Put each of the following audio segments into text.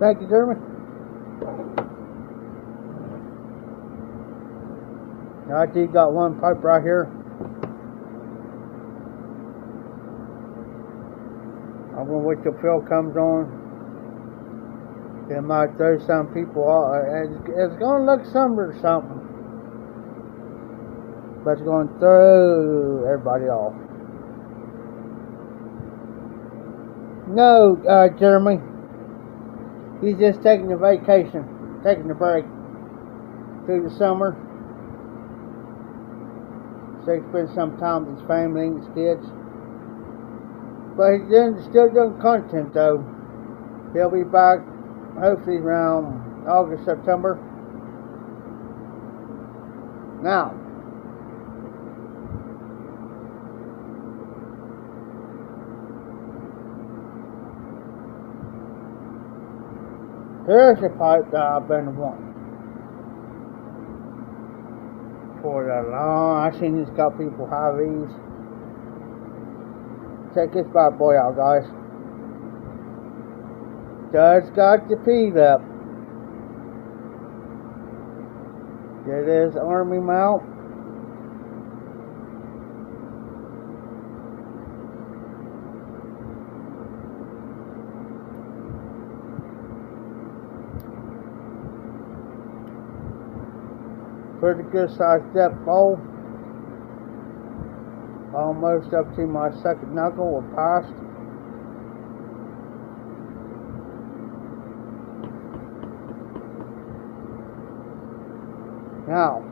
Thank you, Jeremy. I do got one pipe right here. I'm gonna wait till Phil comes on. It might throw some people off. It's gonna look summer or something, but it's gonna throw everybody off. No, Jeremy. He's just taking a vacation, taking a break through the summer. So he spends some time with his family and his kids. But he's still doing content though. He'll be back hopefully around August, September. Now, here's a pipe that I've been wanting for that long. I've seen this got people have these. Check this bad boy out, guys. Just got the feet up. It is Army mount. Pretty good sized depth bowl. Almost up to my second knuckle or past. Now,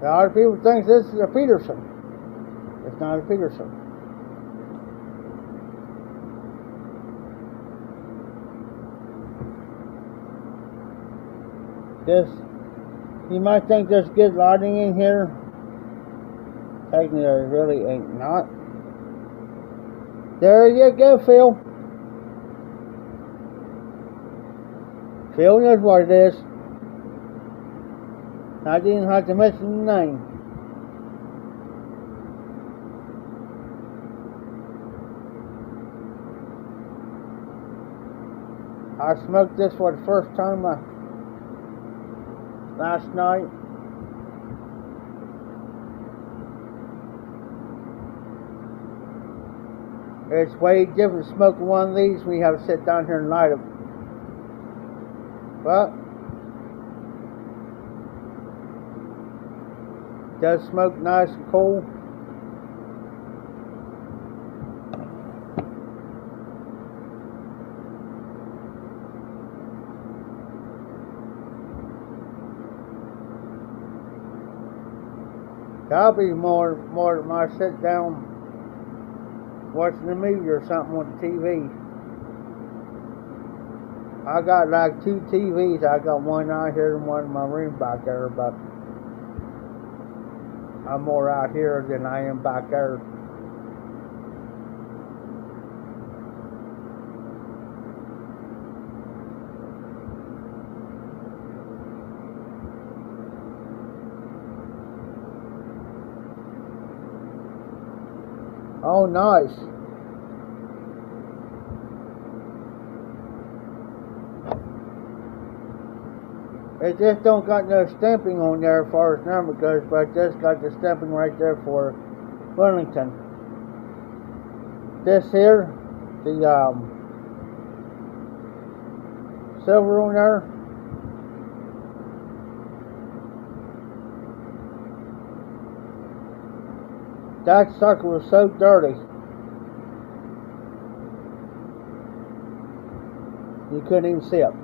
a lot of people think this is a Peterson. It's not a Peterson. This, you might think there's good lighting in here. Technically, there really ain't not. There you go, Phil. Phil knows what it is. I didn't have to mention the name. I smoked this for the first time last night. It's way different smoking one of these when you have to sit down here and light them. But it does smoke nice and cool. That'll be more than my sit down watching a movie or something on the TV. I got like 2 TVs. I got one out here and one in my room back there, but I'm more out here than I am back there. Oh, nice. It just don't got no stamping on there as far as number goes, but it just got the stamping right there for Burlington. This here, the silver on there. That sucker was so dirty. You couldn't even see it.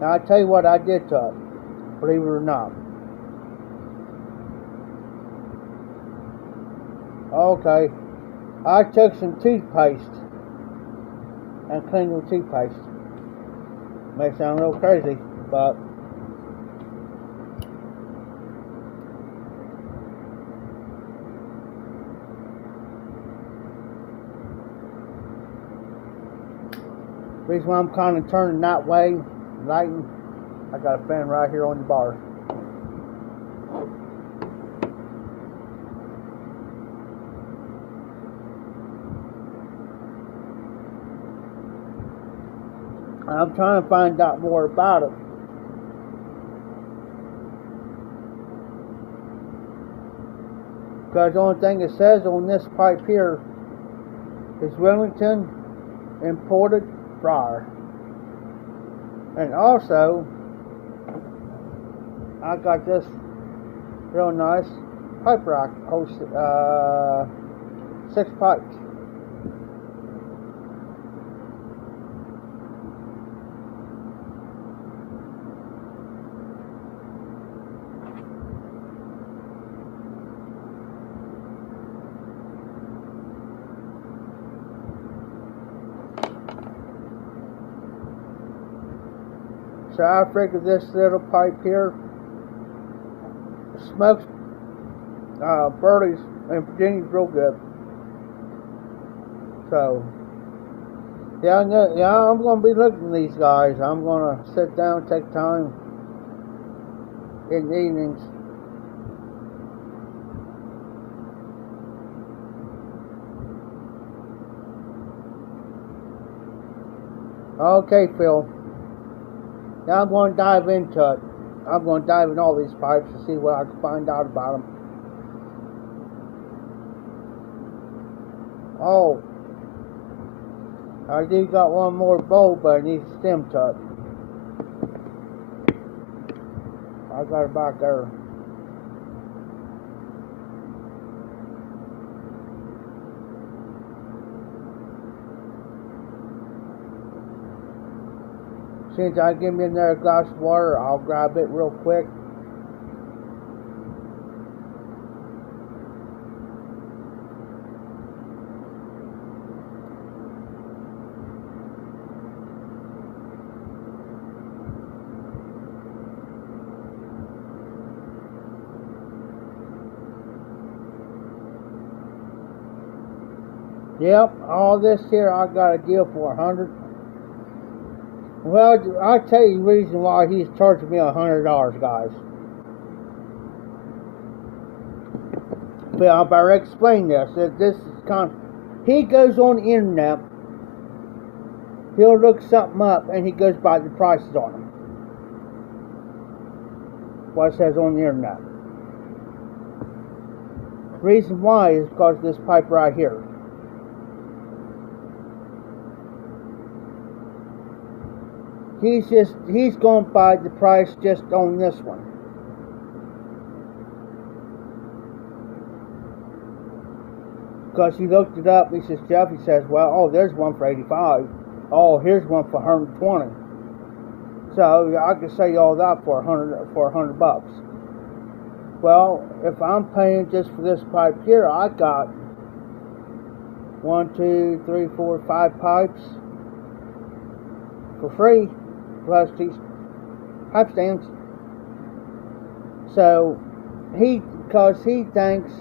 Now I tell you what I did to it, believe it or not. Okay, I took some toothpaste and cleaned with toothpaste. May sound a little crazy, but the reason why I'm kind of turning that way, lighting, I got a fan right here on the bar. I'm trying to find out more about it. Because the only thing it says on this pipe here is Wellington imported briar. And also, I got this real nice pipe rack, 6 pipes. So I figured this little pipe here smokes birdies and Virginia's real good. So yeah, I'm gonna be looking at these guys. I'm gonna sit down, take time in the evenings. Okay, Phil. Now I'm going to dive into it. I'm going to dive in all these pipes to see what I can find out about them. Oh, I do got one more bowl, but it needs a stem tuck. I got it back there. Since I give me another glass of water, I'll grab it real quick. Yep, all this here I got a deal for $100. Well, I'll tell you the reason why he's charging me $100, guys. But I better explain this. This is he goes on the internet, he'll look something up, and he goes by the prices on them. What it says on the internet. The reason why is because of this pipe right here. He's going by the price just on this one. Because he looked it up, he says, Jeff, he says, well, oh, there's one for 85. Oh, here's one for 120. So I could sell you all that for $100 bucks. Well, if I'm paying just for this pipe here, I got 1, 2, 3, 4, 5 pipes for free. Plus these pipe stands. So because he thinks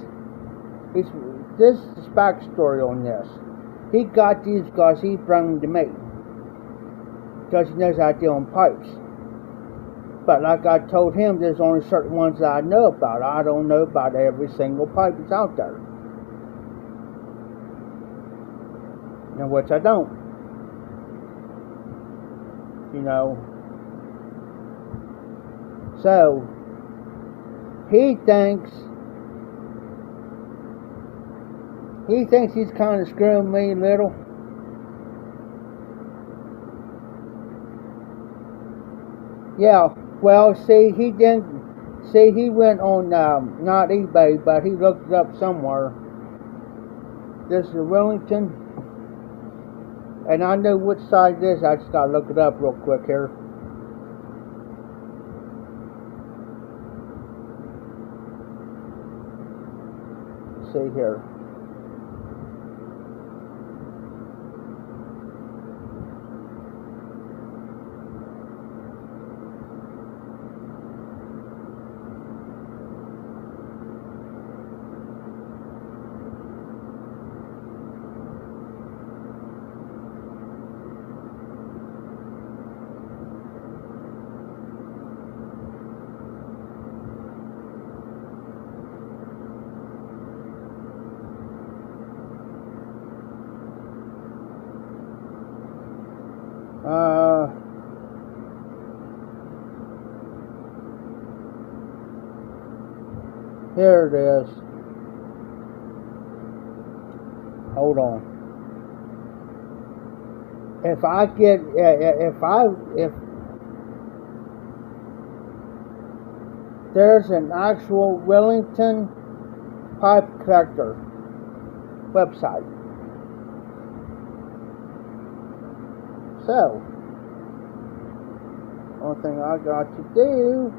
this is backstory on this. He got these because he brought them to me because he knows I deal in pipes. But like I told him, there's only certain ones that I know about. I don't know about every single pipe that's out there, and which I don't. You know, so he thinks he's kind of screwing me a little. Yeah, well, see, he went on not eBay, but he looked it up somewhere. This is Wellington. And I know which side it is. I just gotta look it up real quick here. Let's see here. Here it is. Hold on. If there's an actual Wellington pipe collector website. So, one thing I got to do,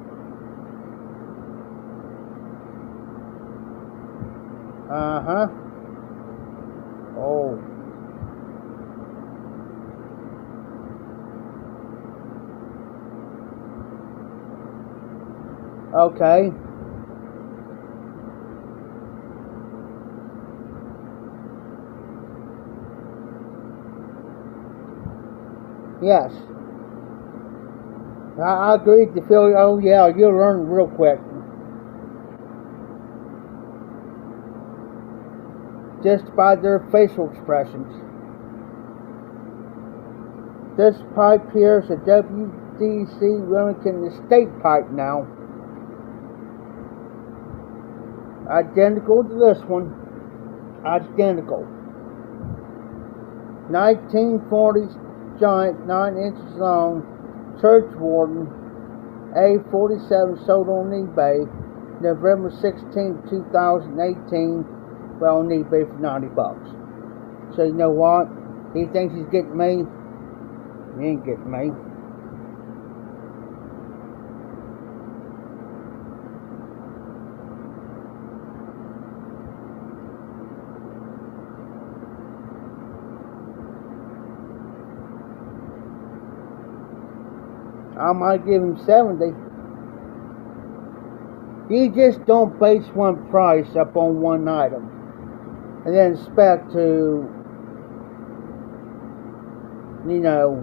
oh, okay. Yes. I agree to feel, oh yeah, you'll learn real quick. Just by their facial expressions. This pipe here is a WDC Wellington Estate pipe now. Identical to this one. Identical. 1940s giant, 9 inches long, church warden, A47, sold on eBay, November 16, 2018, well, on eBay for $90. So you know what? He thinks he's getting me. He ain't getting me. I might give him 70. You just don't base one price up on one item and then expect to, you know,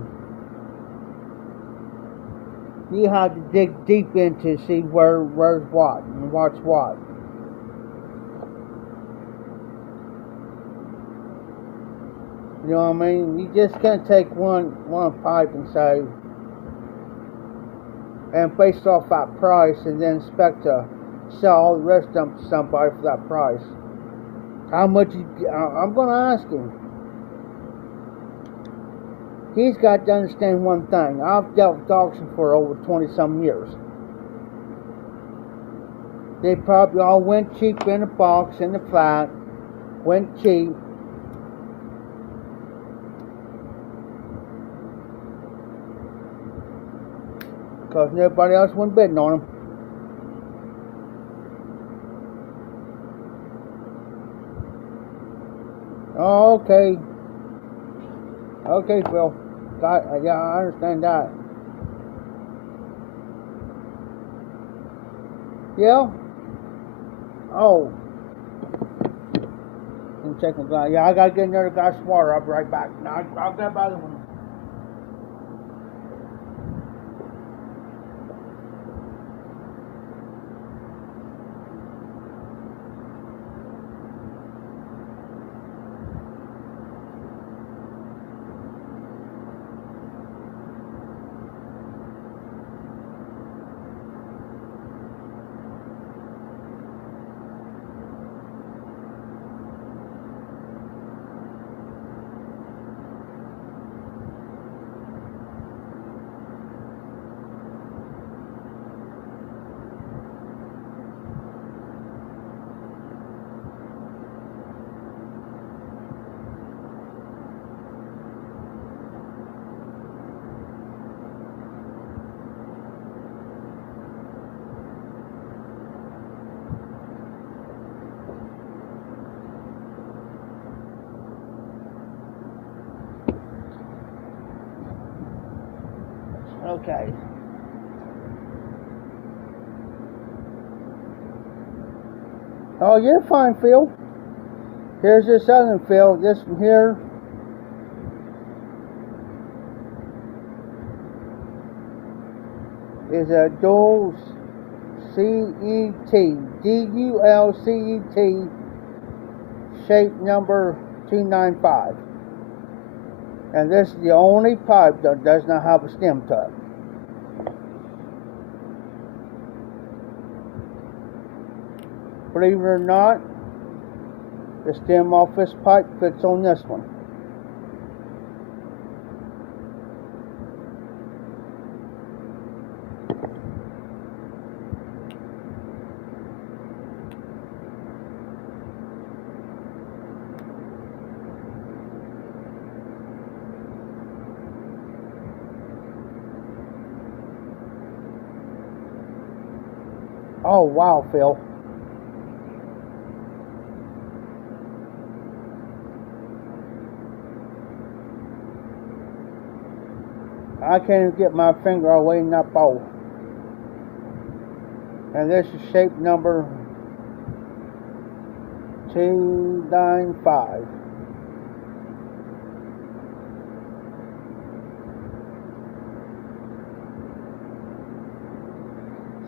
you have to dig deep into see where's what and what's what. You know what I mean? You just can't take one pipe and say, and based off that price, and then expect to sell all the rest of them to somebody for that price. How much? I'm going to ask him. He's got to understand one thing. I've dealt with auction for over 20-some years. They probably all went cheap in the box, in the flat, went cheap. Because nobody else went bidding on them. Oh, okay. Okay, Phil. Yeah, I understand that. Yeah? Oh. Let me check my glass. Yeah, I gotta get another glass of water. I'll be right back. Now, I'll grab the other one. Okay. Oh, you're fine, Phil. Here's this other one, Phil. This one here. Is a dual CET. DULCET. Shape number 295. And this is the only pipe that does not have a stem tub. Believe it or not, the stem off this pipe fits on this one. Oh wow, Phil. I can't even get my finger away in that bowl. And this is shape number 295.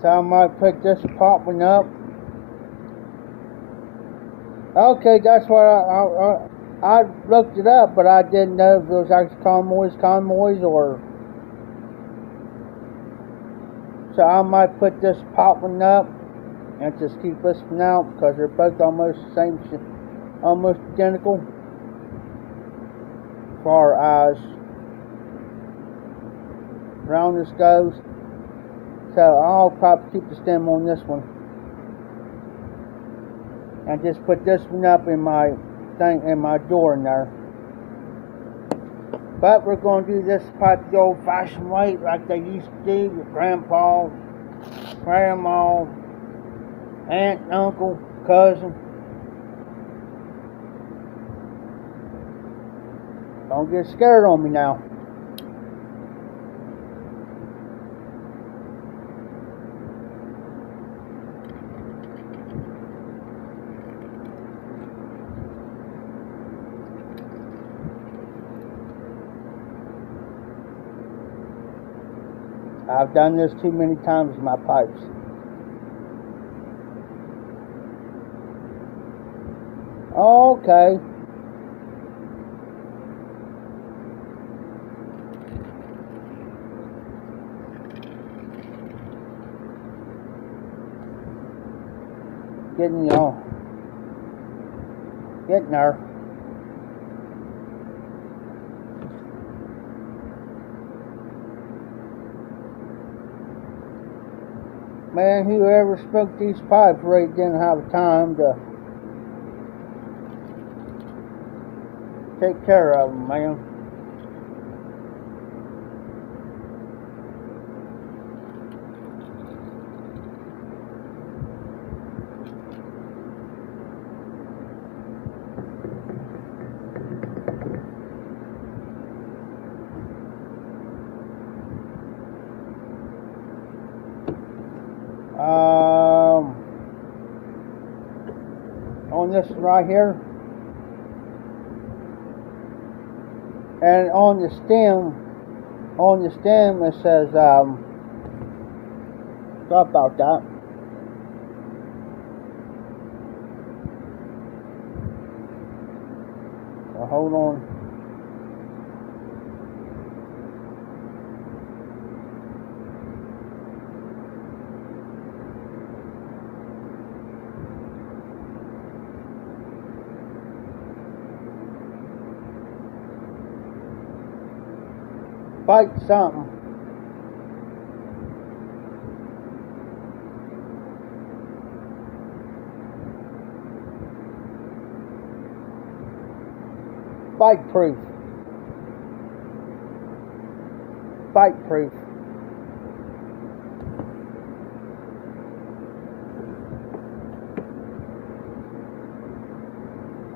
So I might pick this pot one up. Okay, that's what I looked it up, but I didn't know if it was actually convoys or. So I might put this pot one up and just keep this one out because they're both almost the same, almost identical. As far as roundness goes. So I'll probably keep the stem on this one. And just put this one up in my thing, in my door in there. But we're going to do this pipe the old-fashioned way, like they used to do with Grandpa, Grandma, Aunt, Uncle, Cousin. Don't get scared on me now. I've done this too many times with my pipes. Okay. Getting there. Man, whoever smoked these pipes really didn't have time to take care of them, man. On this right here, and on the stem it says sorry about that. Well, hold on. Fight something. Fight proof. Fight proof.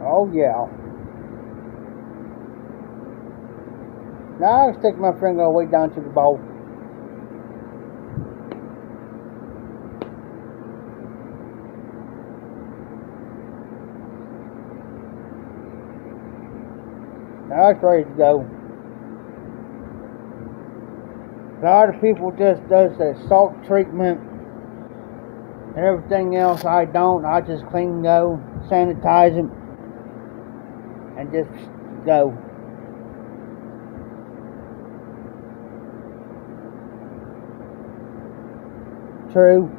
Oh yeah. Now I stick my finger all the way down to the bowl. Now it's ready to go. A lot of people just does the salt treatment and everything else. I don't. I just clean go, sanitize them, and just go. True.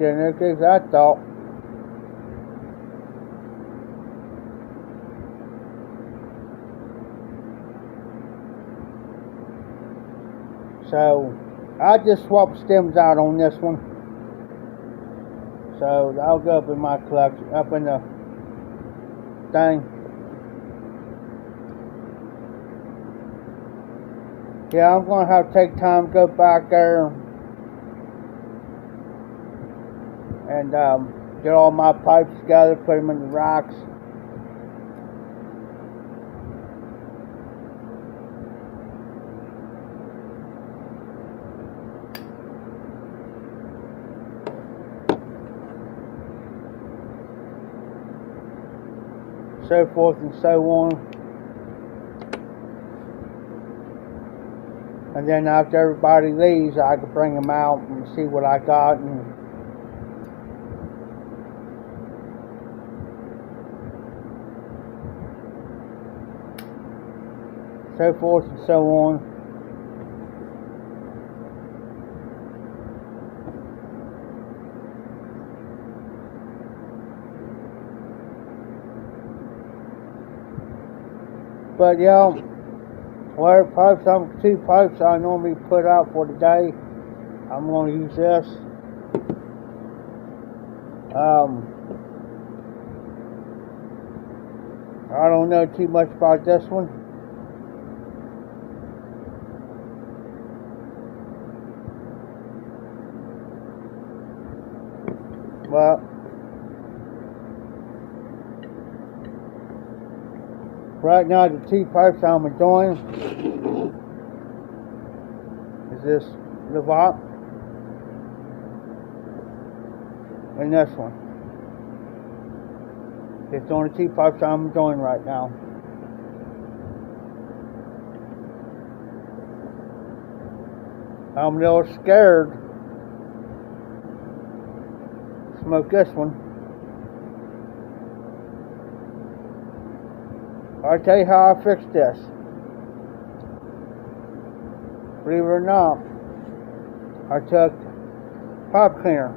there, no good as I thought. So I just swapped stems out on this one. So I'll go up in my collection, up in the thing. Yeah, I'm going to have to take time to go back there and get all my pipes together, put them in the racks. So forth and so on. And then after everybody leaves, I can bring them out and see what I got, and so forth and so on. But yeah, wire pipes, two pipes I normally put out for the day. I'm going to use this. I don't know too much about this one. But right now the two pipes I'm doing is this lare and this one. It's the only two pipes I'm doing right now. I'm a little scared to smoke this one. I'll tell you how I fixed this. Believe it or not, I took pipe cleaner.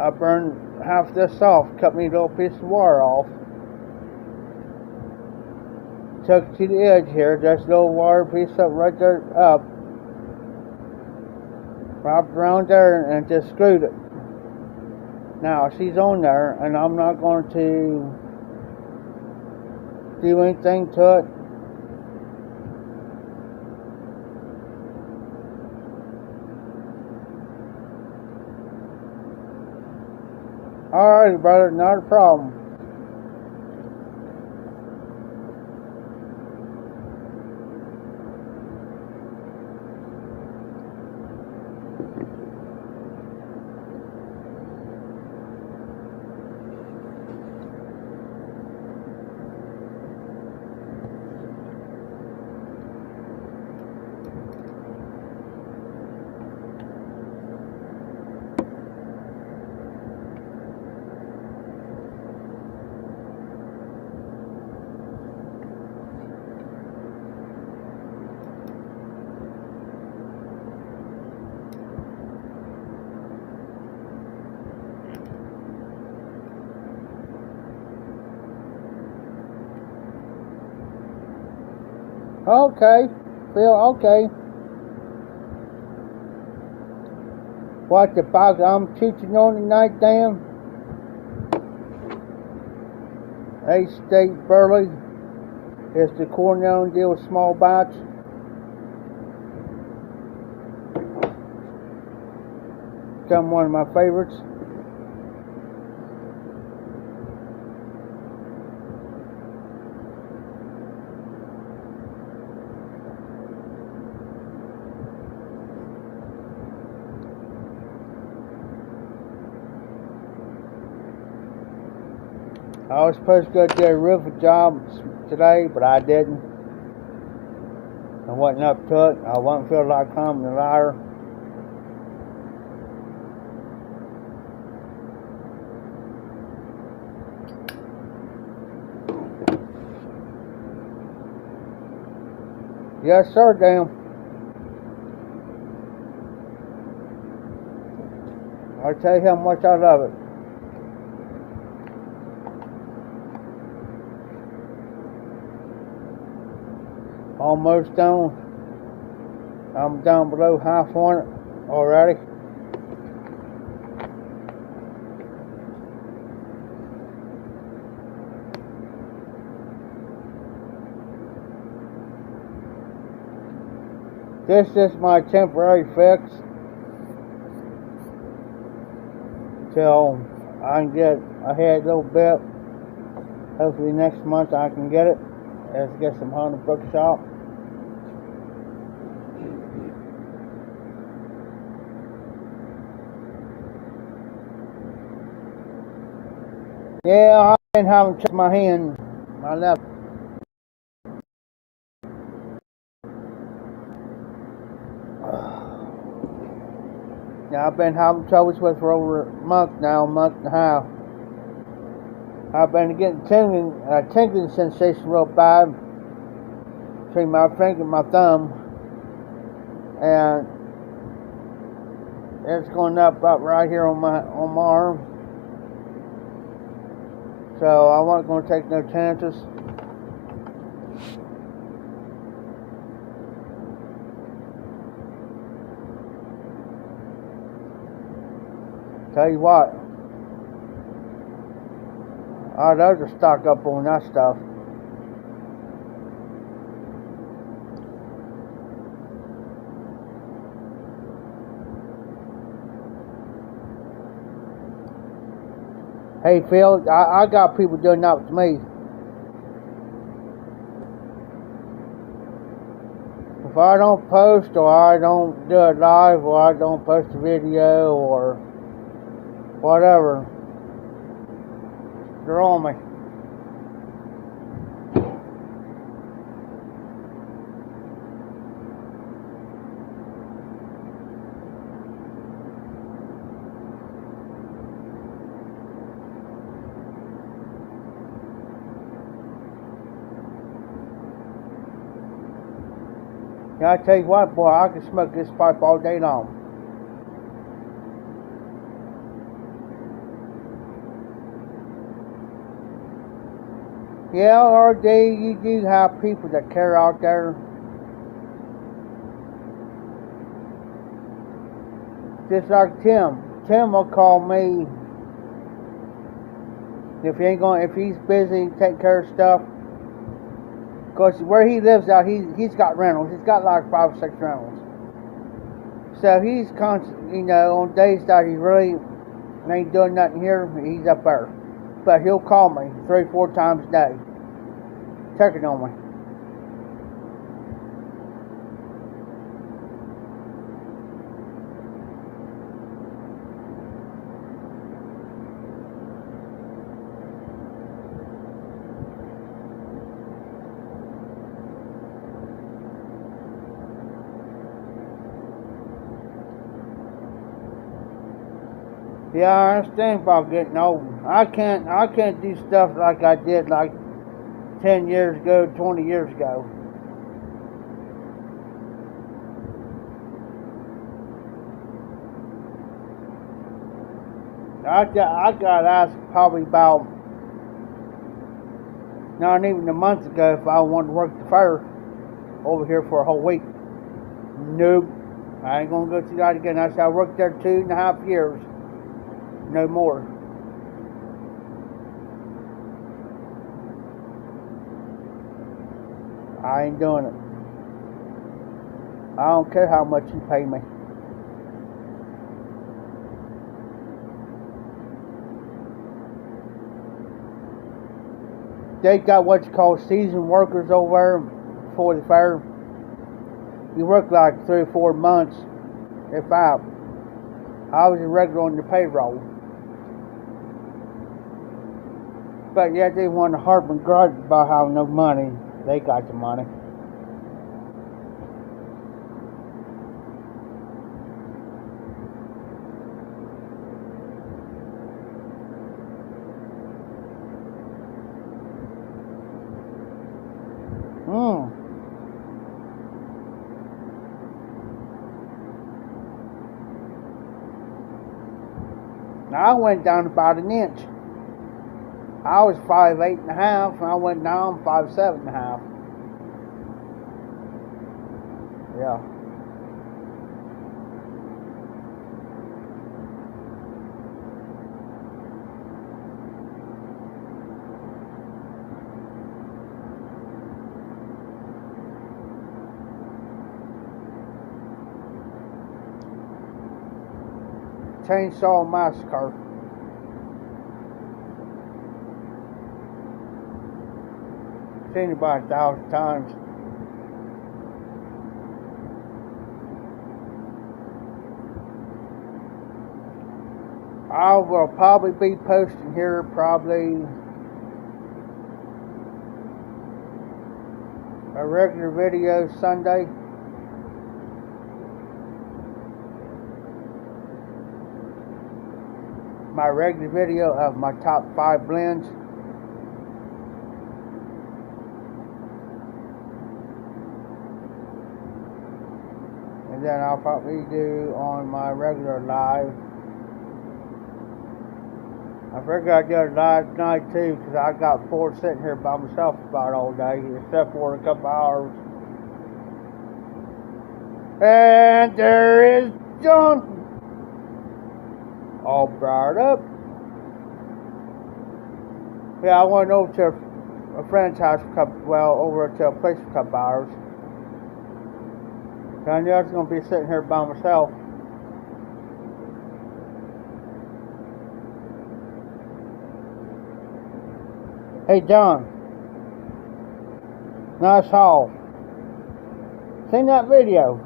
I burned half this off, cut me a little piece of wire off. Took it to the edge here, just a little wire piece up right there up. Wrapped around there and just screwed it. Now she's on there, and I'm not going to do anything to it. Alrighty, brother, not a problem. Okay, feel okay. What the fuck I'm teaching on tonight, damn? A-State Burley is the Cornell and deal with small batch. Become one of my favorites. I was supposed to go do a roofing job today, but I didn't. I wasn't up to it. I wasn't feeling like climbing the ladder. Yes, sir, damn. I'll tell you how much I love it. Almost done. I'm down below half on it already. This is my temporary fix till I can get ahead a little bit. Hopefully next month I can get it. Let's get some Honda bookshop. Yeah, I've been having to check my hand, my left. Yeah, I've been having troubles with it for over a month now, a month and a half. I've been getting tingling sensation real bad between my finger and my thumb, and it's going up right here on my arm. So I wasn't going to take no chances. Tell you what, I'd rather stock up on that stuff. Hey Phil, I got people doing that with me. If I don't post, or I don't do it live, or I don't post a video, or whatever, they're on me. Yeah, I tell you what, boy, I can smoke this pipe all day long. Yeah, RD, you do have people that care out there. Just like Tim. Tim will call me if he's busy taking care of stuff. Because where he lives out, he's got rentals. He's got like 5 or 6 rentals. So he's constant, on days that he really ain't doing nothing here, he's up there. But he'll call me 3 or 4 times a day, checking on me. Yeah, I understand about getting old. I can't do stuff like I did like 10 years ago, 20 years ago. I got asked probably about not even a month ago if I wanted to work the fair over here for a whole week. Nope. I ain't gonna go through that again. I said I worked there 2.5 years. No more. I ain't doing it. I don't care how much you pay me. They got what you call season workers over there for the fair. You work like 3 or 4 months, if I was a regular on the payroll. But yet they want to harp and grudge about having no money. They got the money. I went down about an inch. I was 5'8.5", and I went down 5'7.5". Yeah. Chainsaw Massacre. Seen it about 1,000 times. I will probably be posting here a regular video Sunday. My regular video of my top 5 blends. And then I'll probably do on my regular live. I figured I'd do it live tonight too, because I got 4 sitting here by myself about all day, except for a couple hours. And there is John. All brought up. Yeah, I went over to a friend's house over to a place for a couple hours. I knew I was going to be sitting here by myself. Hey John, nice haul. Seen that video?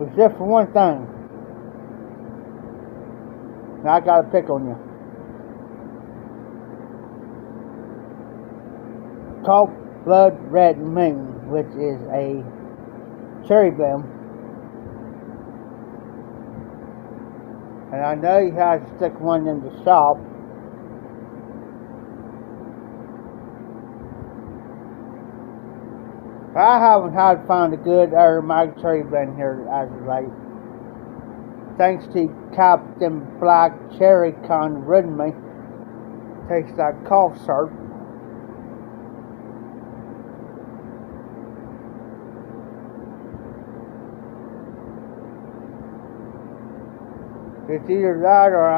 Except for one thing. Now I got to pick on you. Cold Blood Red Moon, which is a cherry blend. And I know you have to stick one in the shop. I haven't had to find a good aromatic cherry blend here as of late. Thanks to Captain Black Cherry converting me. Takes that cough syrup. It's either that or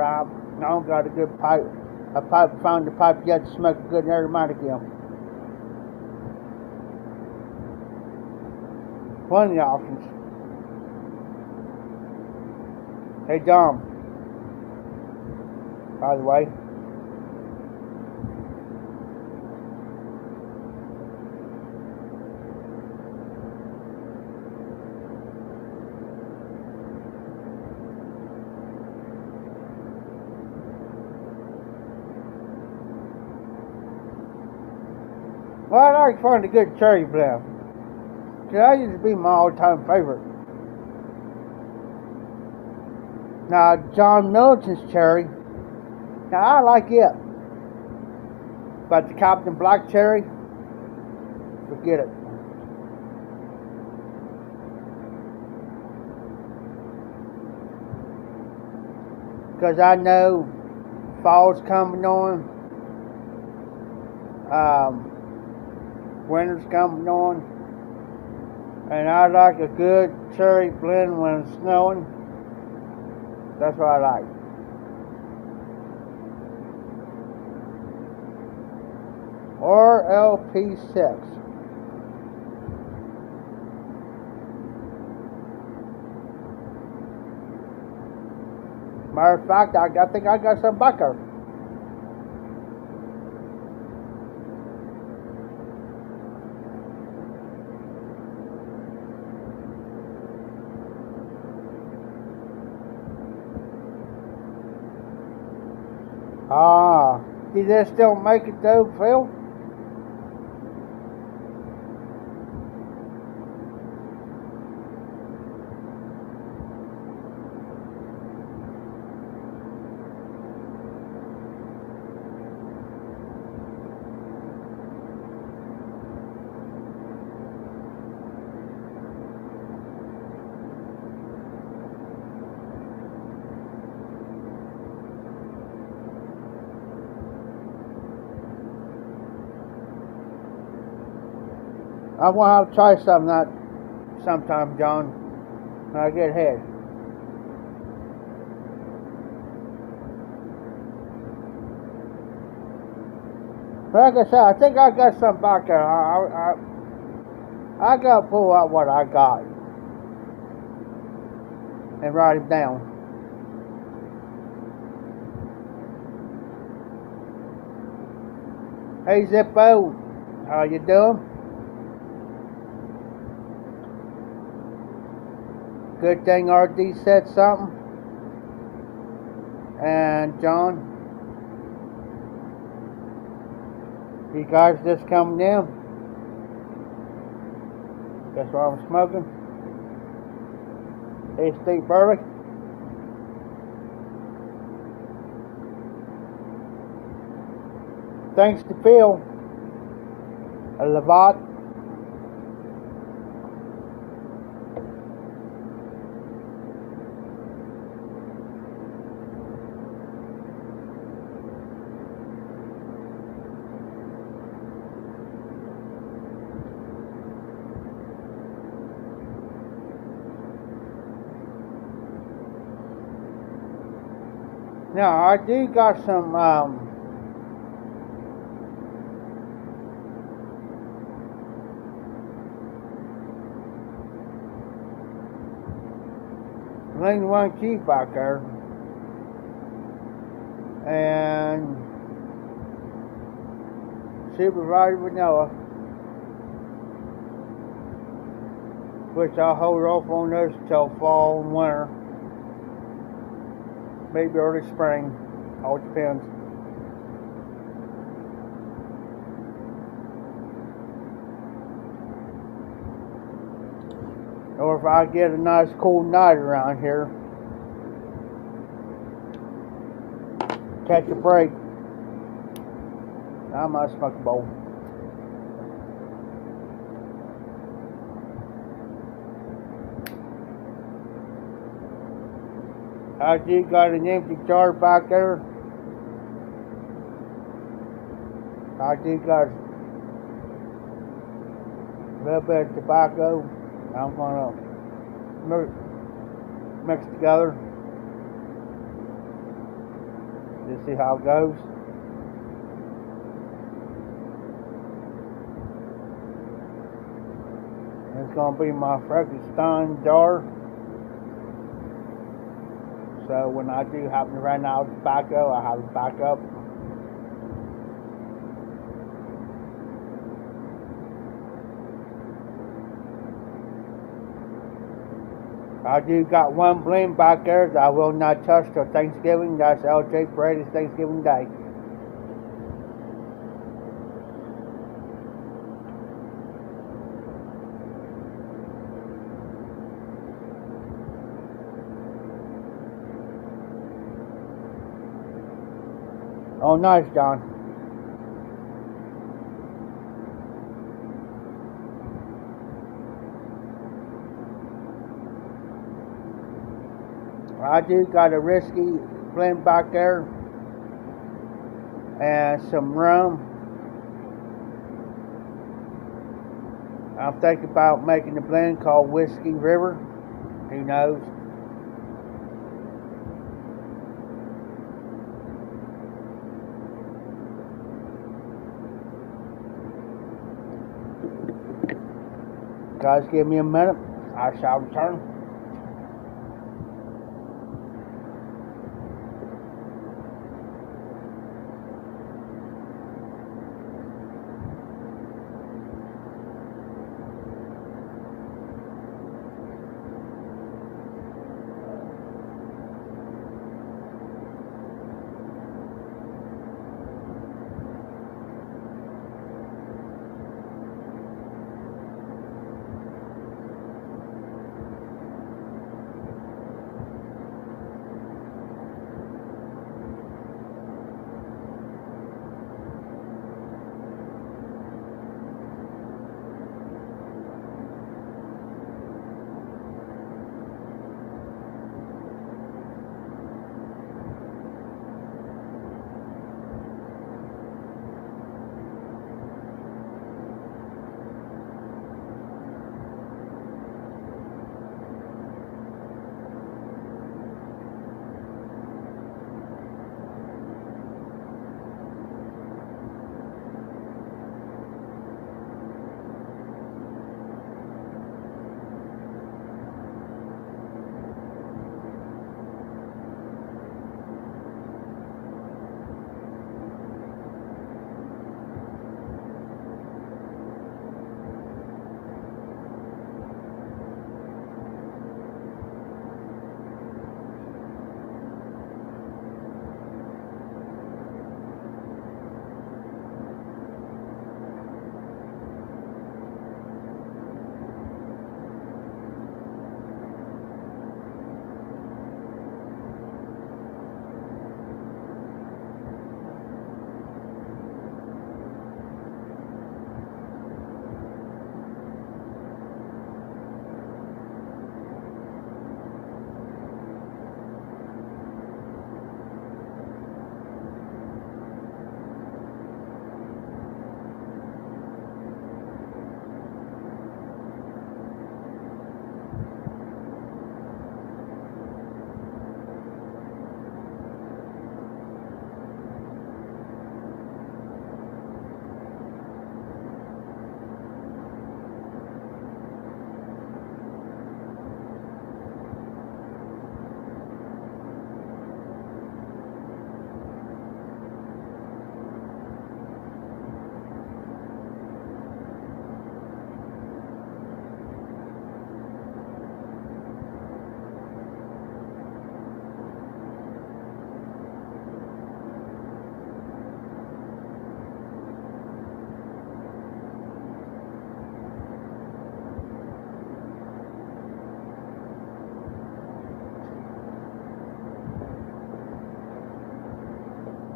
I don't got a good pipe. Found the pipe yet to smoke a good aromatic in. One of the options. Hey Dom, by the way. Well, I like to find a good cherry blend. That used to be my all-time favorite. Now, John Milton's cherry. Now, I like it. But the Captain Black cherry, forget it. Because I know fall's coming on. Winter's coming on. And I like a good cherry blend when it's snowing. That's what I like. Or LP6. Matter of fact, I think I got some back there. Did they still make it though, Phil? I want to try something that sometime, John, when I get ahead. Like I said, I think I got something back there. I gotta pull out what I got and write it down. Hey Zippo, how you doing? Good thing RD said something. And John, you guys just coming in? Guess what I'm smoking? Hey Steve Burley. Thanks to Phil, a Lavat. Now I do got some Lane 1 key back there, and Supervisor Vanilla, which I'll hold off on those till fall and winter, maybe early spring, all depends. Or if I get a nice cool night around here, catch a break, I might smoke a bowl. I do got an empty jar back there. I do got a little bit of tobacco. I'm gonna mix together to see how it goes. It's gonna be my Frankenstein jar. So when I do happen to run out of tobacco, I have it back up. I do got one blend back there that I will not touch till Thanksgiving. That's LJ Brady's Thanksgiving Day. Oh, nice, John. I do got a whiskey blend back there and some rum. I'm thinking about making a blend called Whiskey River. Who knows? Guys, give me a minute. I shall return.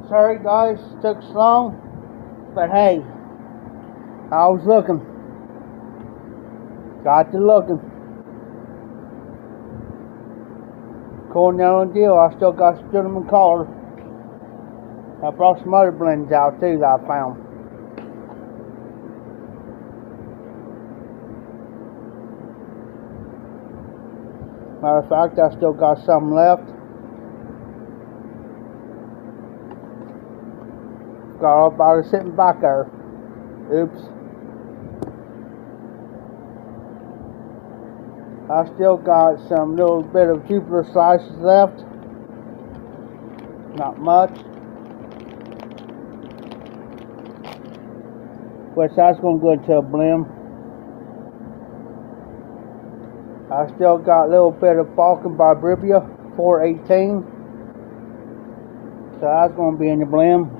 Sorry guys, took so long, but hey, I was looking. Got to looking. According to the deal, I still got some cinnamon collar. I brought some other blends out too that I found. Matter of fact, I still got some left. Got all about it sitting back there. Oops. I still got some little bit of Jupiter slices left. Not much. Which that's going to go into a blend. I still got a little bit of Balkan Vibribia 418. So that's going to be in the blend.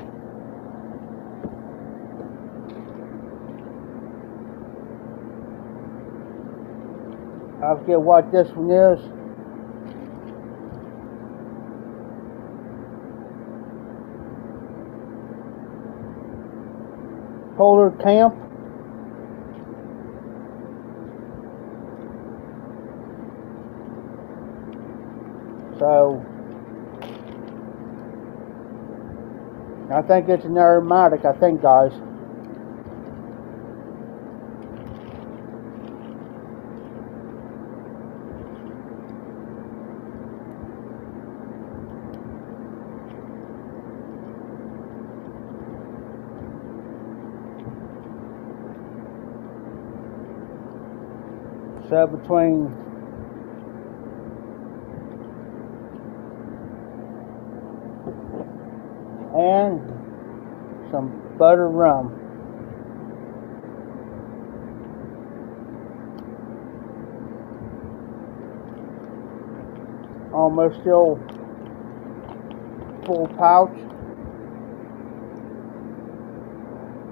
I forget what this one is. Polar Camp. So I think it's an aromatic, I think, guys. So between and some butter rum. Almost still full pouch.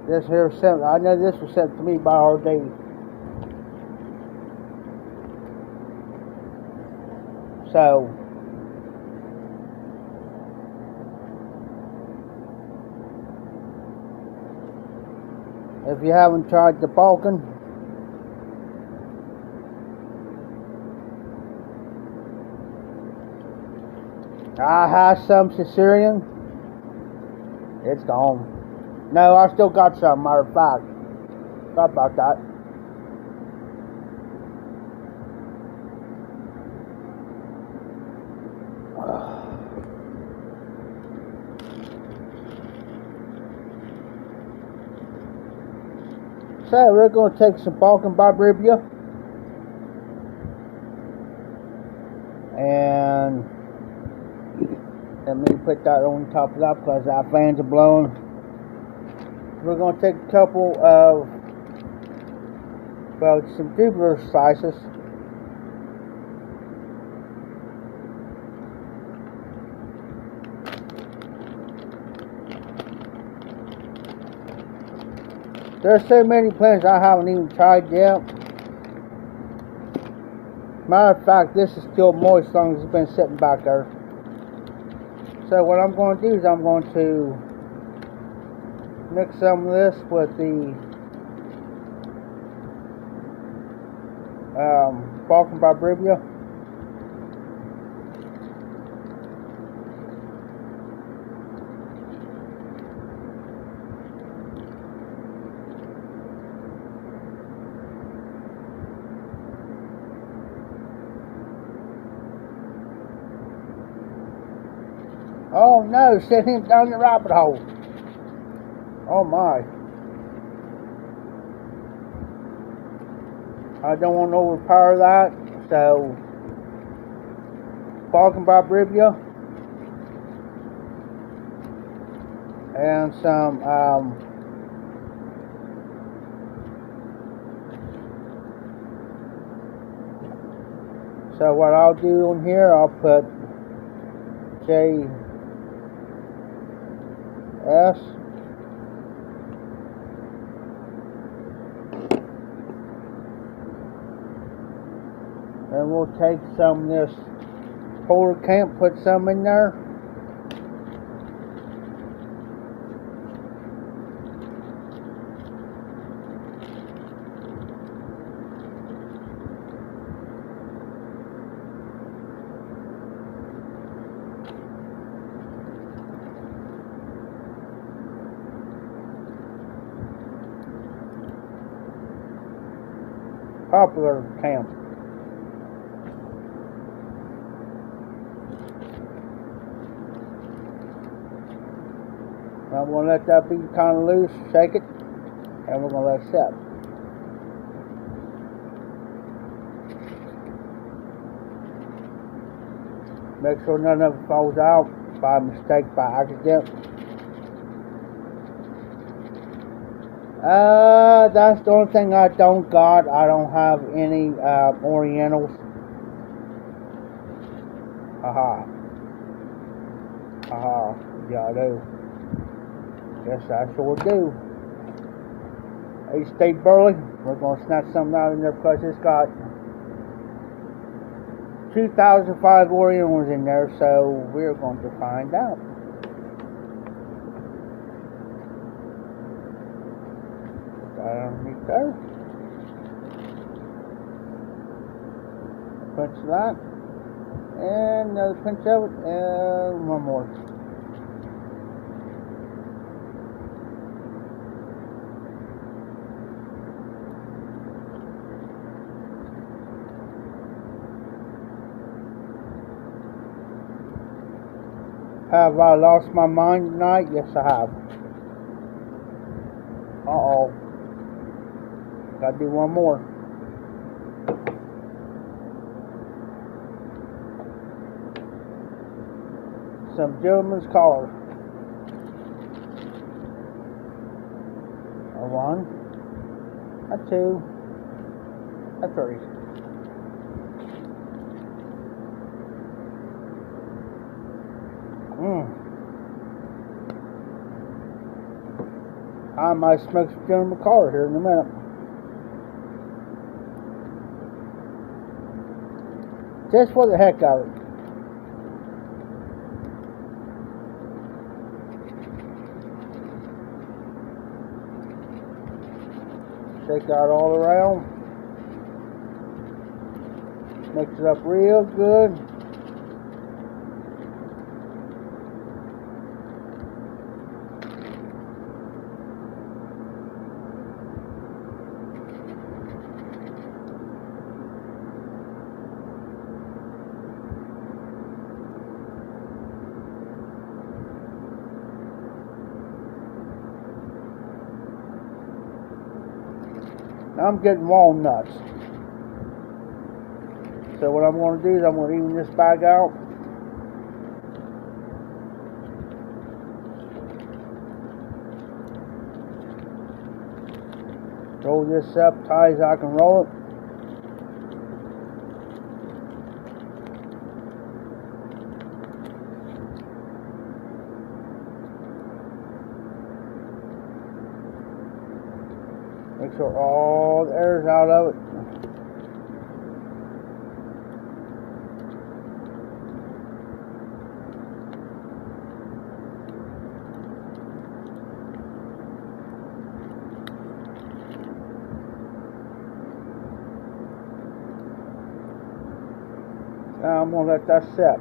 This here sent, I know this was sent to me by RD. So if you haven't tried the Balkan, I have some Caesarean. It's gone. No, I still got some, matter of fact. Thought about that. So we're going to take some Balkan Vibribia and let me put that on top of that because our fans are blowing. We're going to take a couple of, well, some Jupiter slices. There's so many plants I haven't even tried yet. Matter of fact, this is still moist as long as it's been sitting back there. So what I'm going to do is I'm going to mix some of this with the Balkan Vibribia. Oh no, sent him down the rabbit hole. Oh my. I don't want to overpower that, so Balkan Vibribia and some so what I'll do on here, I'll put JS and we'll take some of this Polar Camp, put some in there. popular camp. I'm going to let that be kind of loose, shake it, and we're going to let it set. Make sure none of it falls out by mistake, by accident. That's the only thing I don't got. I don't have any Orientals. Haha. Haha. Yeah, I do. Yes, I sure do. East State Burley. We're going to snatch something out in there because it's got 2005 Orientals in there, so we're going to find out. Put that underneath there. Pinch that. And another pinch of it. And one more. Have I lost my mind tonight? Yes, I have. Uh-oh. Gotta do one more. Some gentleman's collar. A 1, a 2, a 3. I might smoke some gentleman's collar here in a minute. Just for the heck of it. Shake out all around. Mix it up real good. I'm getting walnuts. So what I'm going to do is I'm going to even this bag out. Roll this up tight as I can roll it. Make sure all the air's out of it. Now I'm going to let that set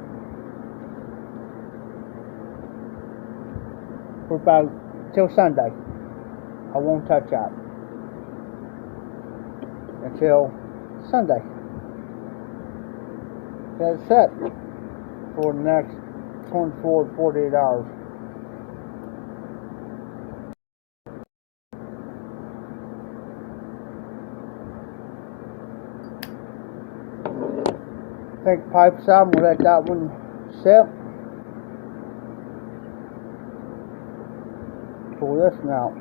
for about till Sunday. I won't touch that until Sunday. That's set for the next 24 to 48 hours. Take the pipes out and we'll let that one set. Pull this one out.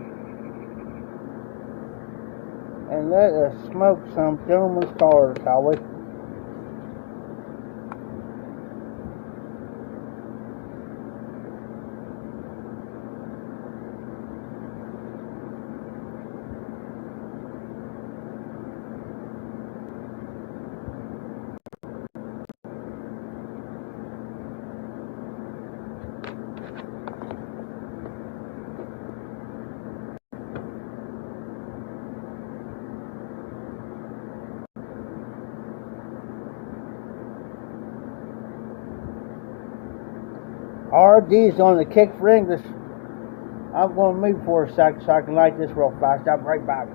And let us smoke some gentleman's collar, shall we? RD's on the kick for English. I'm going to move for a sec so I can light this real fast. I'll be right back.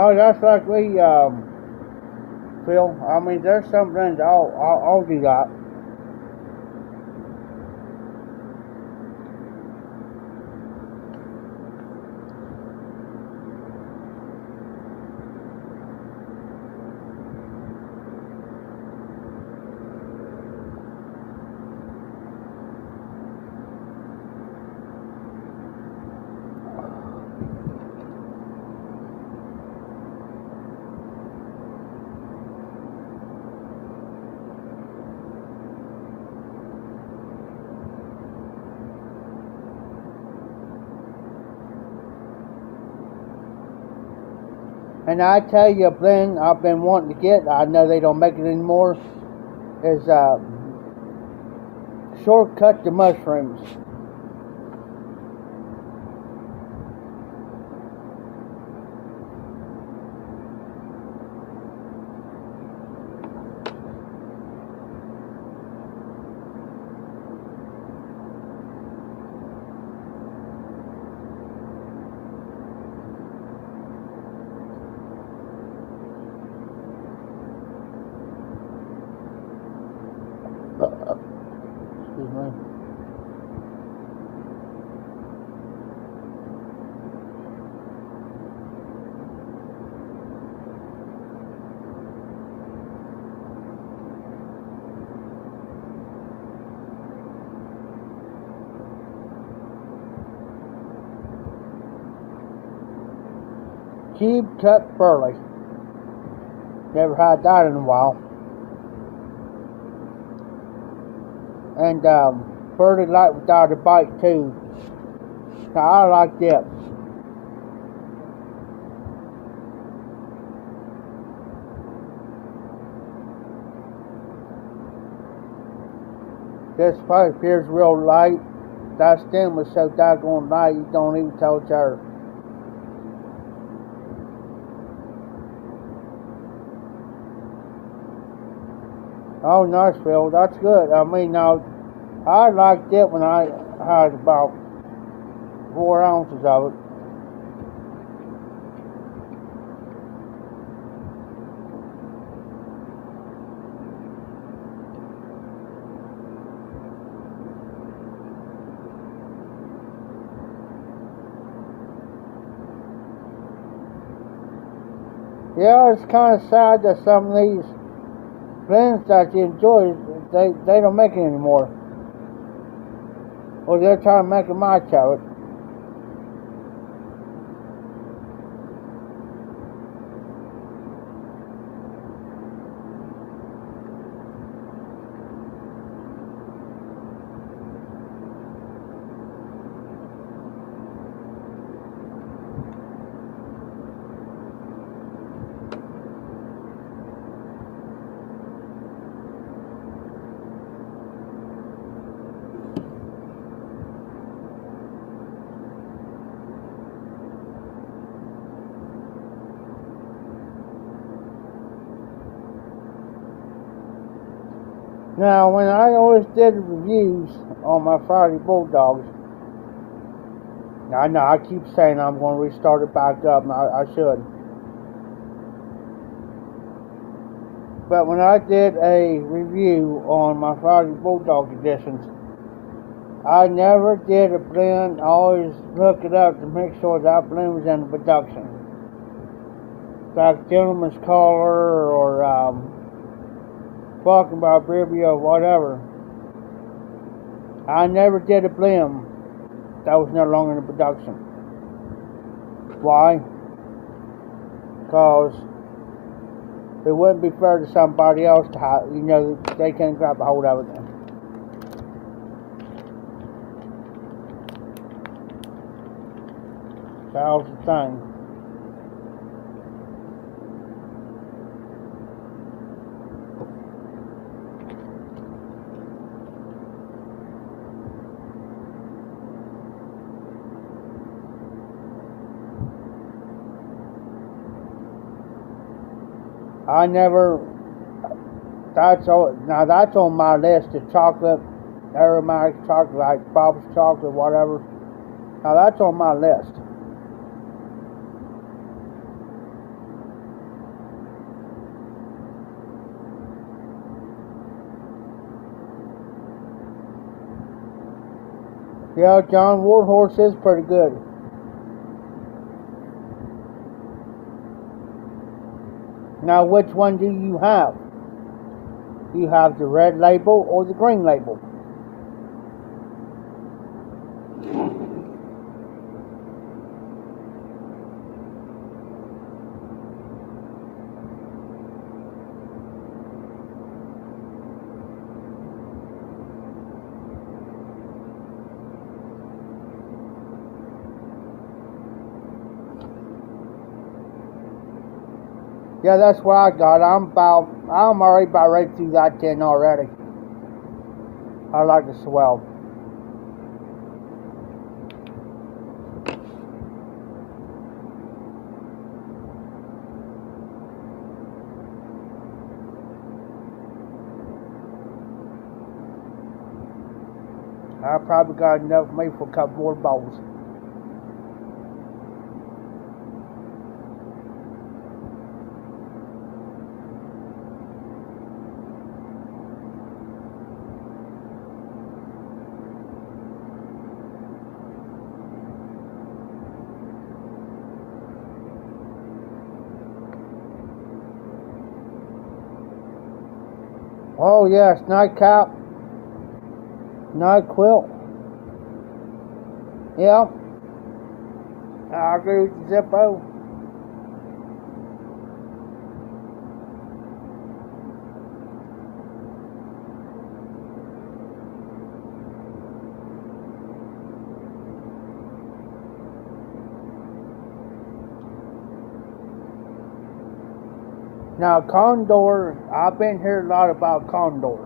Oh, that's like we feel. I mean, there's some things I'll do that. And I tell you, a blend I've been wanting to get, I know they don't make it anymore, is shortcut to mushrooms. Excuse me. Cube cut burley. Never had that in a while. And pretty light without a bite too. Now I like that. This pipe appears real light. That stem was so daggone light you don't even tell it's her. Oh, nice, Phil. That's good. I mean, now, I liked it when I had about 4 ounces of it. Yeah, it's kind of sad that some of these blends that you enjoy, they don't make it anymore. Or they're trying to make a match of it. Now, when I always did reviews on my Friday Bulldogs, I know I keep saying I'm going to restart it back up, and I should. But when I did a review on my Friday Bulldog editions, I never did a blend. I always look it up to make sure that blend was in the production. Like Gentleman's Collar or talking about Brivia or whatever. I never did a blend that was no longer in production. Why? Because it wouldn't be fair to somebody else to have, they can't grab a hold of it. That was the thing. I never, that's on my list of chocolate, aromatic chocolate, like Bob's chocolate, whatever. Now that's on my list. Yeah, John Warhorse is pretty good. Now, which one do you have? Do you have the red label or the green label? Yeah, that's what I got. I'm already about right through that 10 already. I like the swell. I probably got enough for me for a couple more bowls. Oh yes, nightcap, night quilt. Yeah, I agree with the Zippo. Now Condor, I've been hearing a lot about Condor.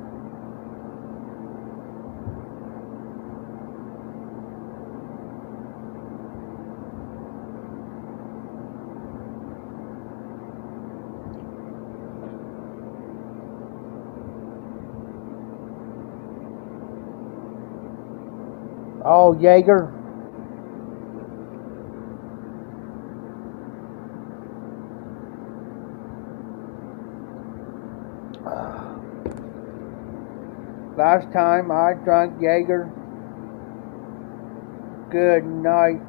Oh, Jaeger. Last time I drank Jaeger, good night.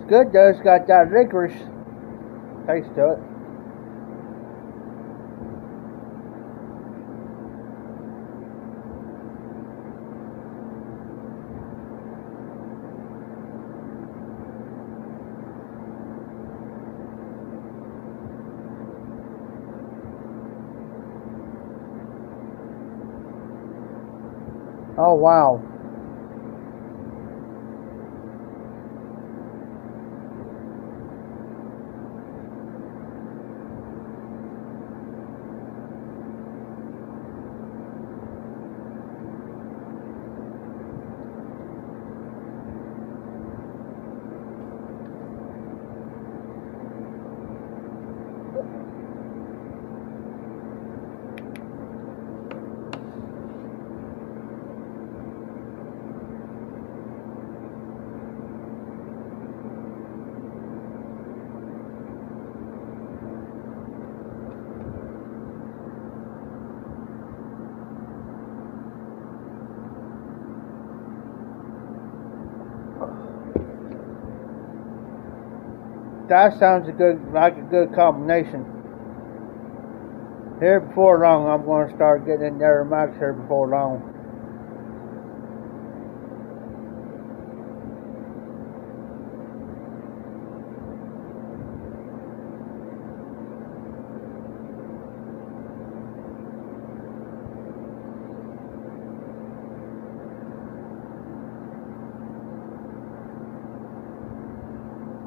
It's good though, it's got that licorice taste to it. Oh wow. That sounds like a good combination. Here before long, I'm going to start getting in there max here before long.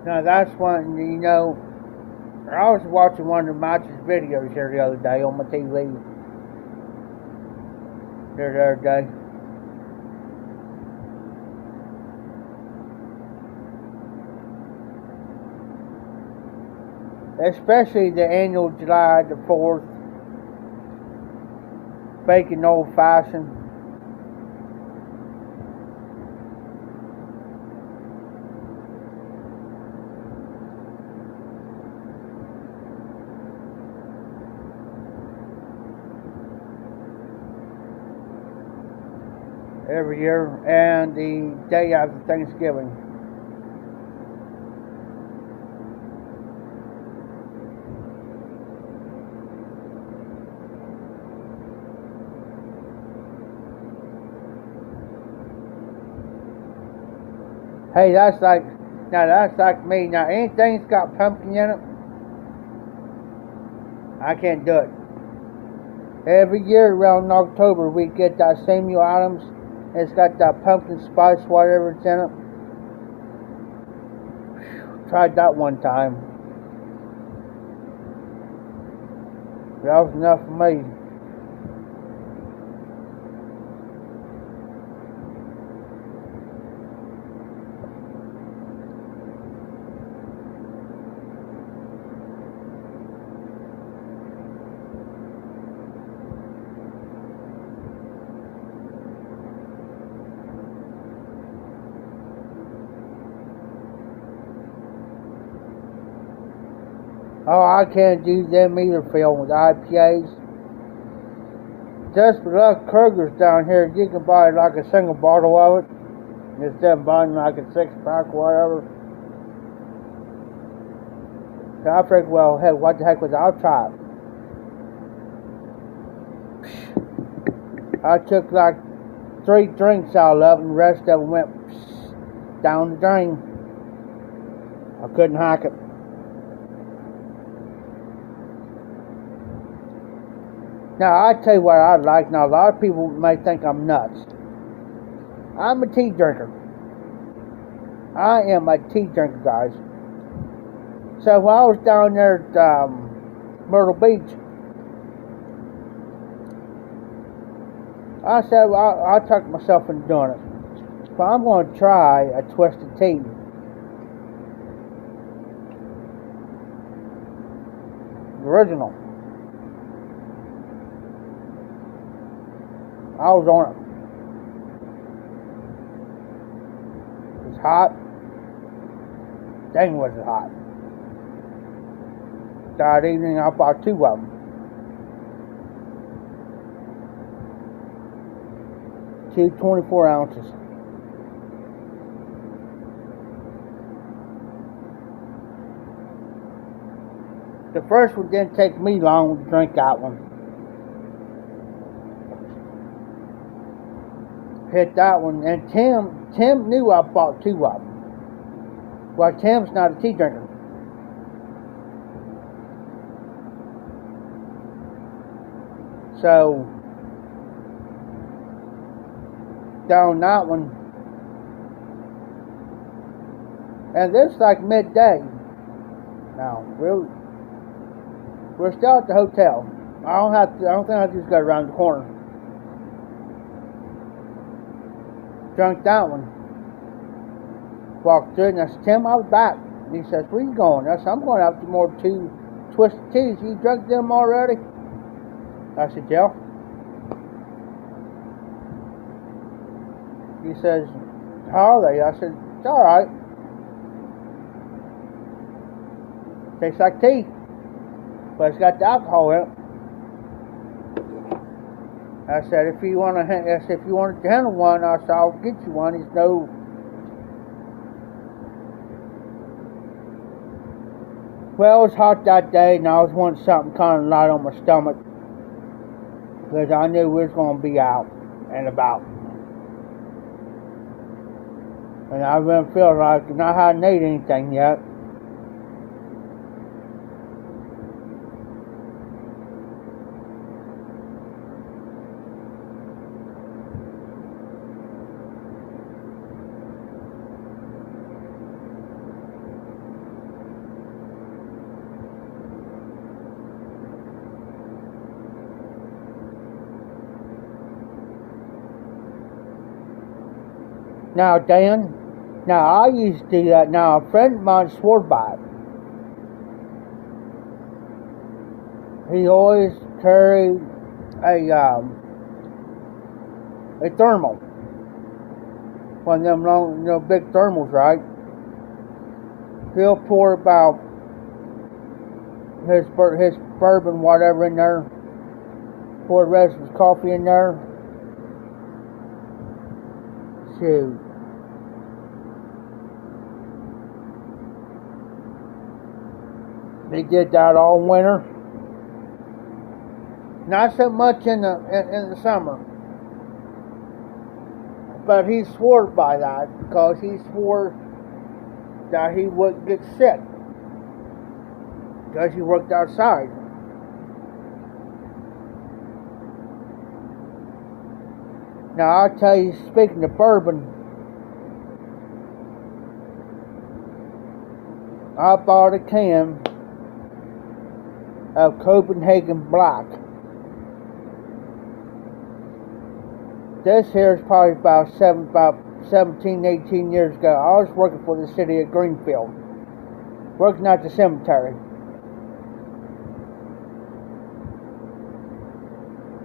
Now that's one, you know, I was watching one of the matches videos here the other day on my TV. The other day. Especially the annual July the 4th bacon old fashioned. every year, and the day after Thanksgiving. Hey, that's like me. Now, anything's got pumpkin in it, I can't do it. Every year around October, we get that Samuel Adams. It's got that pumpkin spice, whatever it's in it. Tried that one time. That was enough for me. Oh, I can't do them either, Phil, with IPAs. Just for luck, Kroger's down here, you can buy like a single bottle of it instead of buying like a 6-pack or whatever. So I figured, well, hey, what the heck with it? I'll try it. I took like 3 drinks out of it, and the rest of them went down the drain. I couldn't hack it. Now, I tell you what I like. Now, a lot of people may think I'm nuts. I'm a tea drinker. I am a tea drinker, guys. So, when I was down there at Myrtle Beach, I said, well, I talked myself into doing it. So, I'm going to try a twisted tea. The original. I was on it. It was hot. Dang, was it hot. That evening, I bought 2 of them. 2 24 ounces. The first one didn't take me long to drink that one. Hit that one, and Tim knew I bought 2 of them. Well, Tim's not a tea drinker. So, down that one, and this is like midday. Now, we're still at the hotel. I don't think I have to just go around the corner. Drunk that one. Walked through it, and I said, Tim, I was back. And he says, where you going? I said, I'm going out to more 2 twisted teas. You drunk them already? I said, yeah. He says, how are they? I said, it's alright. Tastes like tea, but it's got the alcohol in it. I said, if you want to handle one, I said, I'll get you one. He's no. Well, it was hot that day, and I was wanting something kind of light on my stomach, because I knew we was going to be out and about. And I didn't feel like I hadn't ate anything yet. Now, Dan, I used to do that. Now, a friend of mine swore by it. He always carried a thermal. One of them long, big thermals, right? He'll pour about his bourbon, whatever, in there. Pour the rest of his coffee in there. shoot. They did that all winter. Not so much in the summer. But he swore by that because he swore that he wouldn't get sick because he worked outside. Now I'll tell you, speaking of bourbon, I bought a can of Copenhagen Black. This here is probably about 17, 18 years ago. I was working for the city of Greenfield, working at the cemetery.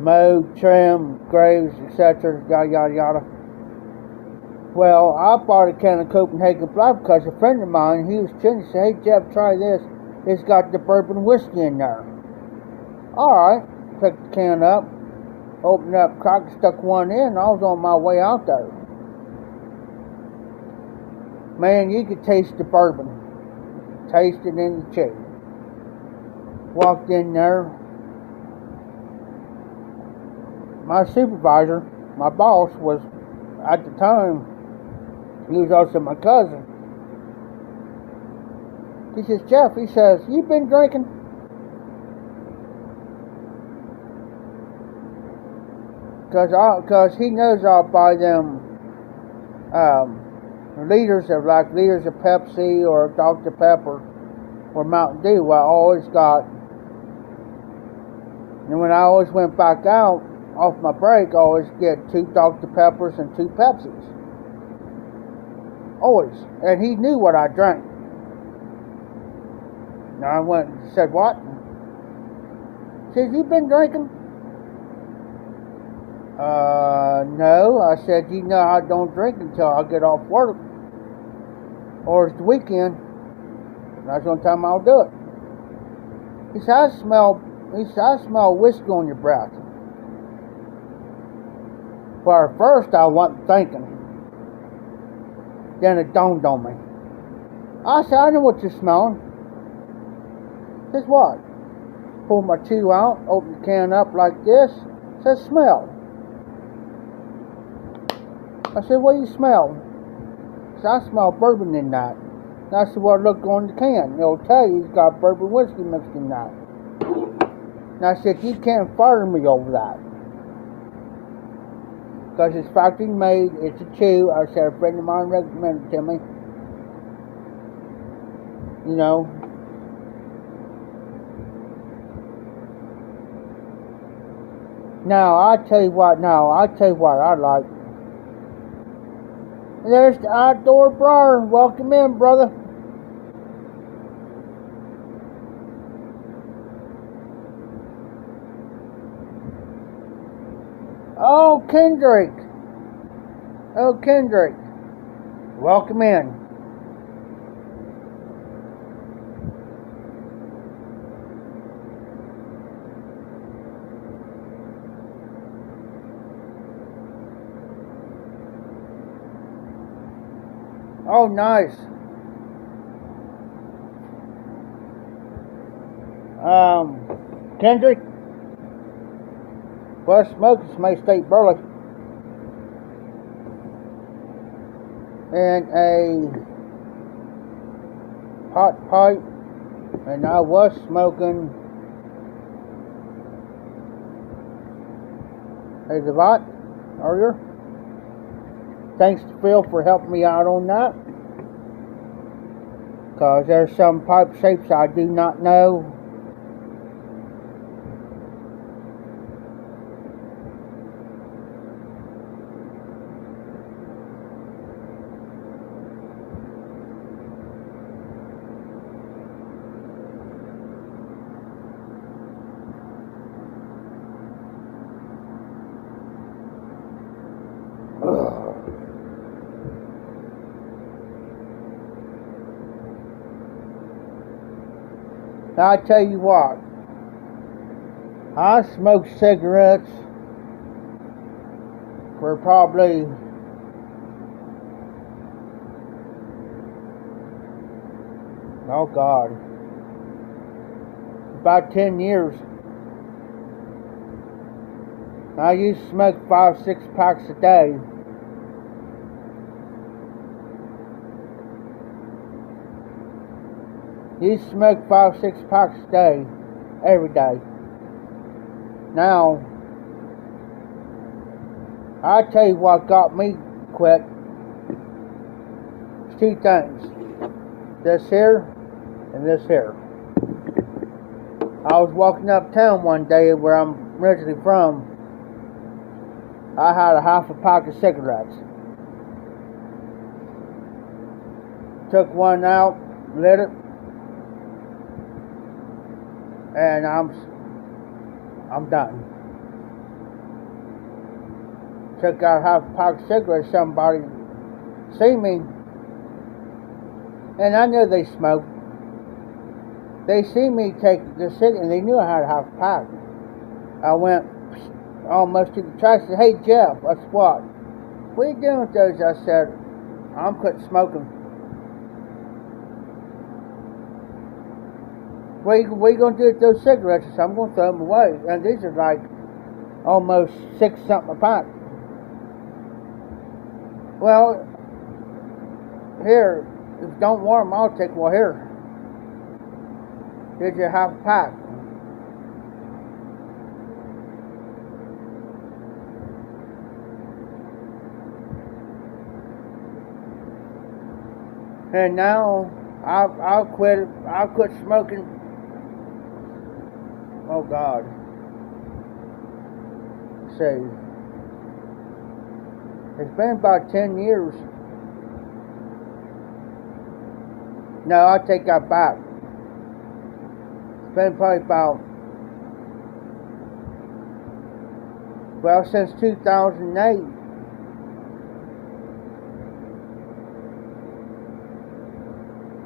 Mow, trim, graves, etc., yada yada yada. Well, I bought a can of Copenhagen Black because a friend of mine, he was chilling, he said, "Hey Jeff, try this. It's got the bourbon whiskey in there." Alright, picked the can up, opened up, cracked, stuck one in, and I was on my way out there. Man, you could taste the bourbon. Taste it in the chew. Walked in there. My supervisor, my boss, was, at the time, he was also my cousin. He says, "Jeff," he says, "you been drinking?" Because he knows I'll buy them liters of Pepsi or Dr. Pepper or Mountain Dew. Well, I always got, and when I always went back out off my break, I always get 2 Dr. Peppers and 2 Pepsis. Always. And he knew what I drank. And I went and said, "What?" He says, "You been drinking?" No. I said, "You know I don't drink until I get off work. Or it's the weekend. That's the only time I'll do it." He said, I smell whiskey on your breath." Well, at first I wasn't thinking. Then it dawned on me. I said, "I know what you're smelling." He says, "What?" Pulled my chew out, opened the can up like this, says, "Smell." I said, "What do you smell?" He said, "I smell bourbon in that." And I said, "Well, look on the can. It'll tell you it's got bourbon whiskey mixed in that." And I said, "You can't fire me over that. Because it's factory made, it's a chew." I said, "A friend of mine recommended it to me. You know." Now, I tell you what I like. There's the outdoor bar. Welcome in, brother. Oh, Kendrick. Welcome in. Oh, nice. Kendrick. West Smoking May State Burley. And a hot pipe. And I was smoking a Zavat earlier. Thanks to Phil for helping me out on that. Because there's some pipe shapes I do not know. I tell you what, I smoked cigarettes for probably Oh God. About 10 years. I used to smoke 5-6 packs a day. Used to smoke 5-6 packs a day, every day. Now, I tell you what got me quit. It's two things. This here and this here. I was walking uptown one day where I'm originally from. I had a half a pack of cigarettes. Took one out, lit it, and I'm done. Took out half a pack of cigarettes. Somebody see me, and I knew they smoked. They see me take the cigarette, and they knew I had a half a pack. I went almost to the trash. I said, "Hey Jeff," I said, "What? What are you doing with those?" I said, "I'm quitting smoking." What are you going to do with those cigarettes? I said, "I'm going to throw them away." And these are like almost 6 something a pack. Well, here, if you don't want them, I'll take one here. Here's your half a pack. And now I'll quit smoking. Oh God. Let's see. It's been about 10 years. No, I take that back. It's been probably about, well, since 2008.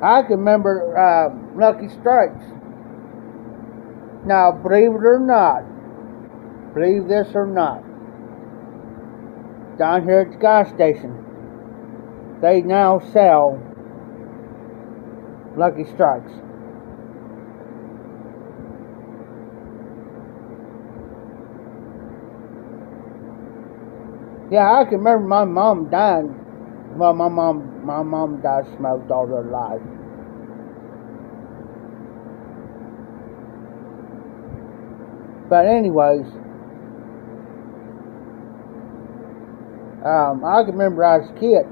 I can remember Lucky Strikes. Now, believe it or not, believe this or not, down here at the gas station, they now sell Lucky Strikes. Yeah, I can remember my mom dying. Well, my mom died smoked all her life. But anyways, I can remember as a kid,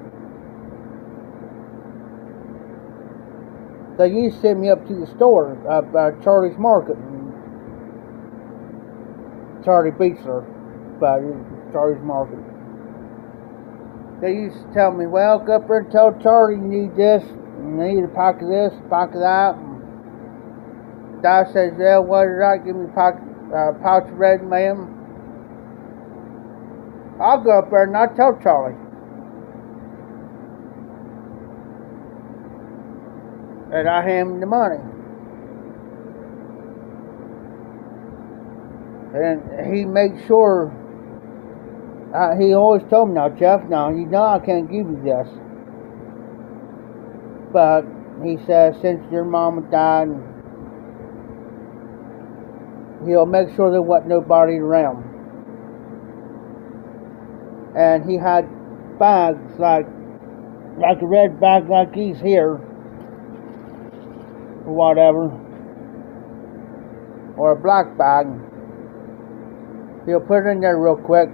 they used to send me up to the store, Charlie's Market. Charlie Beachler, but Charlie's Market. They used to tell me, "Well, go up there and tell Charlie you need this, you need a pack of this, a pack of that." And Dad says, "Yeah, what is that? Give me a pouch of red, ma'am." I'll go up there and I'll tell Charlie. And I hand him the money. And he makes sure, he always told me, "Now, Jeff, now, you know I can't give you this. But," he says, "since your mama died, he'll make sure there wasn't nobody around." And he had bags like a red bag like these here, or whatever, or a black bag. He'll put it in there real quick,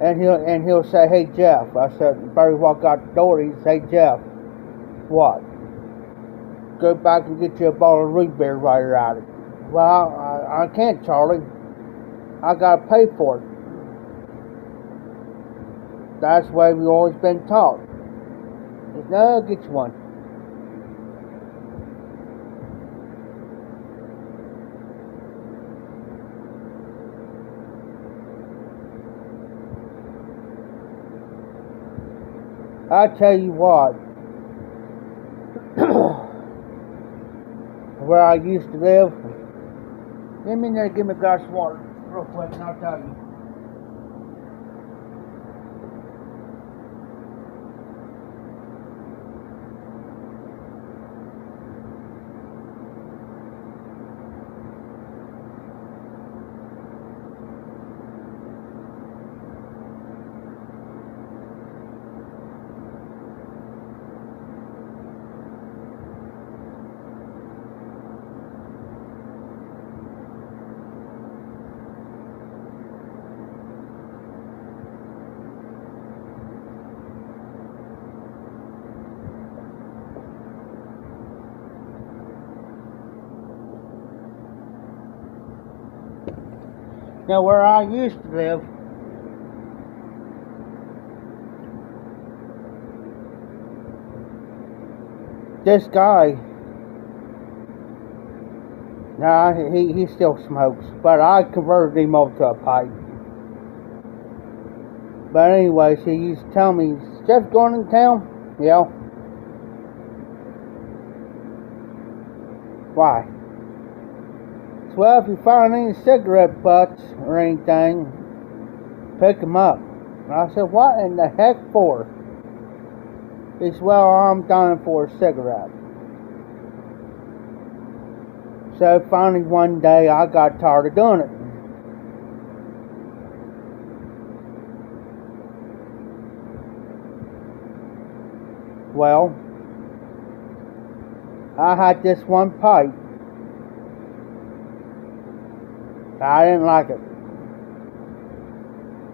and he'll say, "Hey Jeff," I said, Barry walk out the door, he'd say, "Jeff, what? Go back and get you a bottle of root beer right out of it." "Well, I can't, Charlie. I gotta pay for it." That's the way we've always been taught. He said, "No, I'll get you one." I tell you what, where I used to live, give me a glass of water real quick and I'll tell you. Now, where I used to live, this guy, nah, he still smokes, but I converted him over to a pipe. But anyways, he used to tell me, Jeff going in town? Yeah. Why? Well, if you find any cigarette butts or anything, pick them up. And I said, what in the heck for? He said, well, I'm dying for a cigarette. So finally one day I got tired of doing it. Well, I had this one pipe. I didn't like it.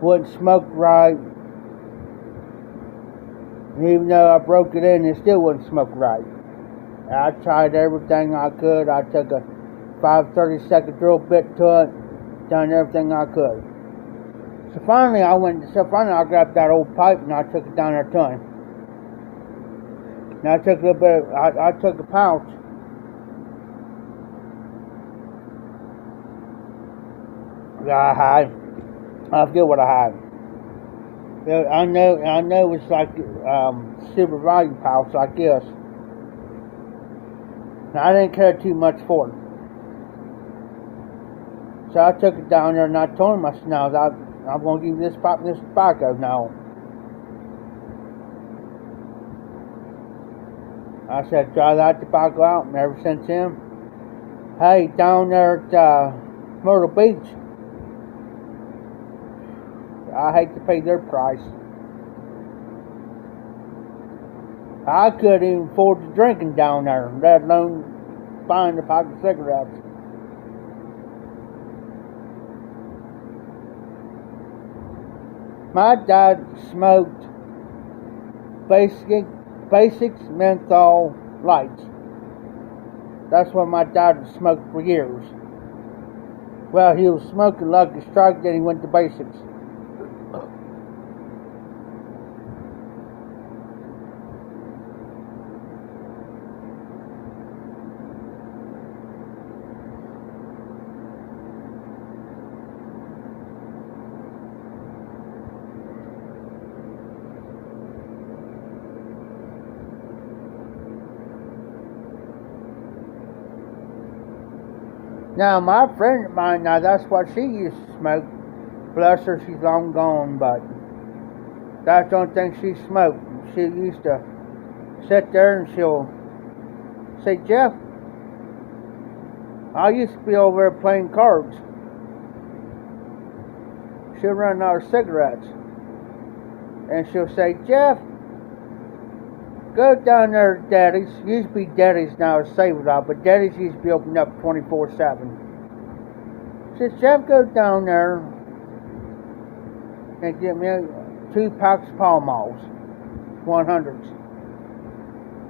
Wouldn't smoke right. And even though I broke it in, it still wouldn't smoke right. I tried everything I could. I took a 5/32 drill bit to it, done everything I could. So finally I grabbed that old pipe and I took it down there to him. And I took a little bit I took a pouch. I had. I forget what I had. I know it was like super value pouch like this. And I didn't care too much for it. So I took it down there and I told him, I said, no, I'm going to give you this tobacco now. I said, try that tobacco out, and ever since then, hey, down there at Myrtle Beach, I hate to pay their price. I couldn't even afford the drinking down there, let alone buying a pack of cigarettes. My dad smoked Basics menthol lights. That's what my dad smoked for years. Well, he was smoking Lucky Strike, then he went to Basics. Now, my friend of mine, now that's what she used to smoke. Bless her, she's long gone, but that's the only thing she smoked. She used to sit there and she'll say, Jeff, I used to be over there playing cards. She'll run out of cigarettes. And she'll say, Jeff, go down there to Daddy's. Used to be Daddy's now, it's Save It All, but Daddy's used to be open up 24/7. Says, Jeff, go down there and get me 2 packs of Pall Malls, 100s,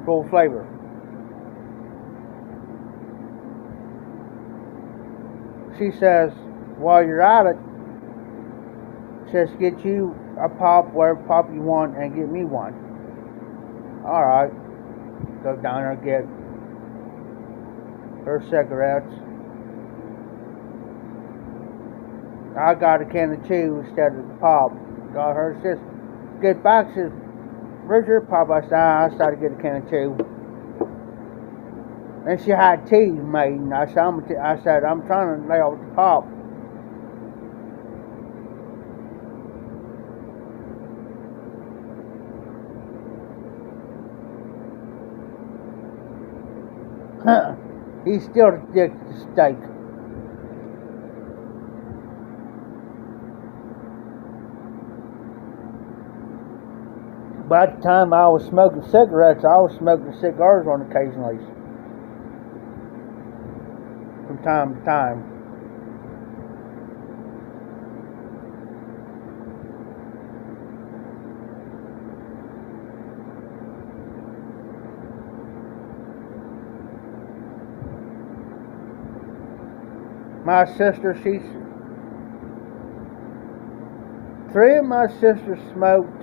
full flavor. She says, while you're at it, says, get you a pop, whatever pop you want, and get me one. Alright, go down there and get her cigarettes. I got a can of chew instead of the pop. Got her, says, get back, says, where's your pop? I said, I started to get a can of chew. And she had tea made, and I said, I'm trying to lay off the pop. He's still addicted to steak. By the time I was smoking cigarettes, I was smoking cigars on occasionally. From time to time. My sister, 3 of my sisters smoked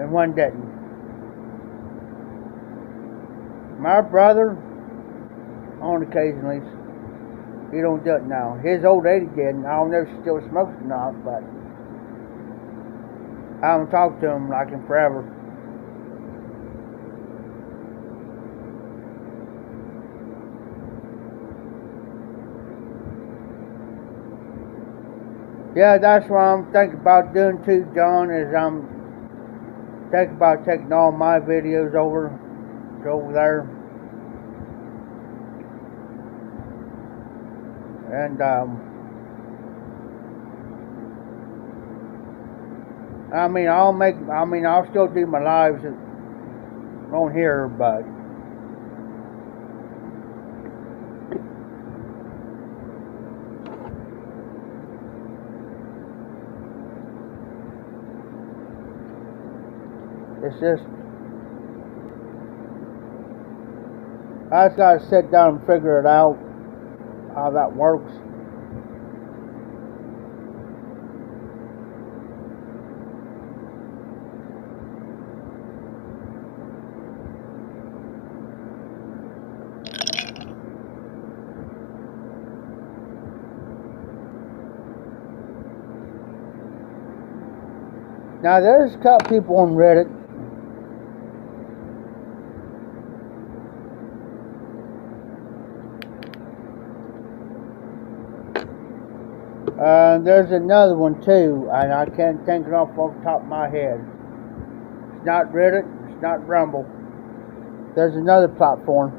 and one didn't. My brother, on occasionally, he don't do it now. His old lady did, and I don't know if she still smokes or not, but I haven't talked to him like in forever. Yeah, that's what I'm thinking about doing too, John, is I'm thinking about taking all my videos over there. And I'll still do my lives on here, but it's just, I just gotta sit down and figure it out, how that works. Now there's a couple people on Reddit there's another one too, and I can't think it off the top of my head. It's not Reddit, it's not Rumble. There's another platform.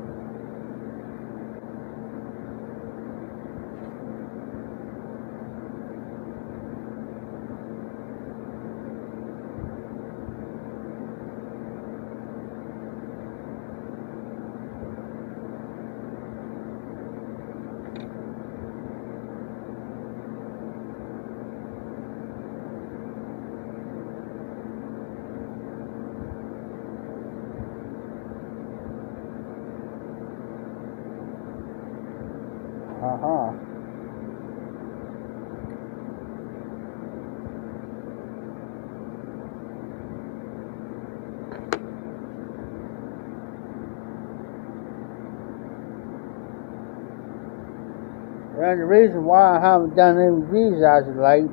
And the reason why I haven't done any reviews as of late,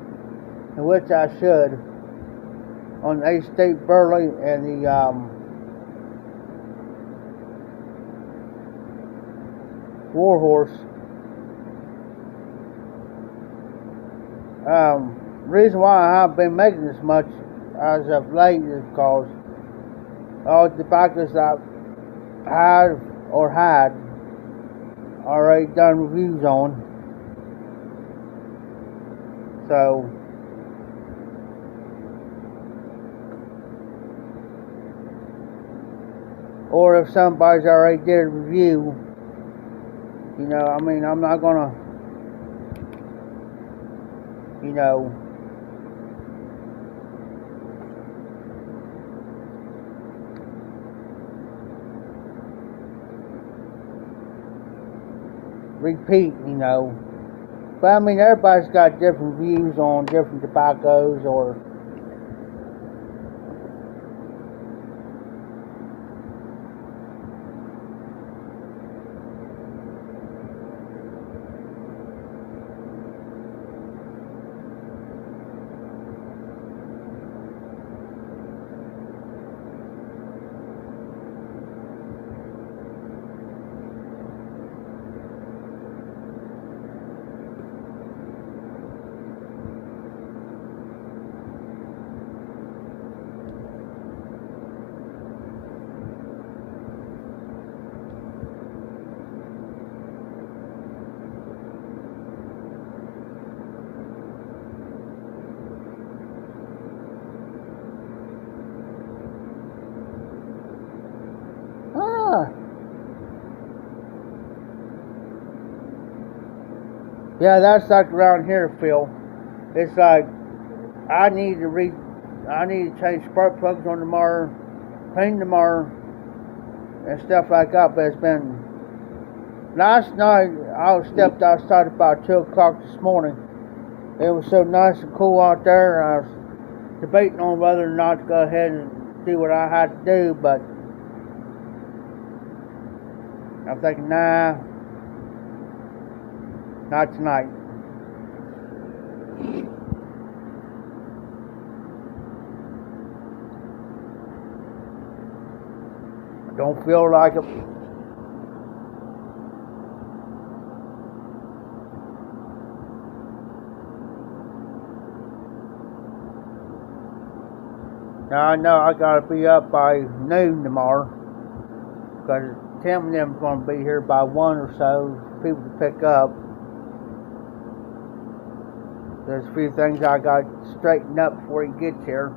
in which I should, on the A-State Burley and the Warhorse. Reason why I haven't been making this much as of late is because all the tobaccos I had already done reviews on. So or if somebody's already did a review, I'm not gonna, repeat, But everybody's got different views on different tobaccos or yeah, that's like around here, Phil. It's like I need to change spark plugs on the mower, clean the mower, and stuff like that. But it's been last night. I started about 2 o'clock this morning, It was so nice and cool out there. I was debating on whether or not to go ahead and do what I had to do, but I'm thinking, nah, not tonight. I don't feel like it. Now I know I gotta be up by noon tomorrow, because Tim and them's gonna be here by 1 or so, people to pick up. There's a few things I gotta straighten up before he gets here.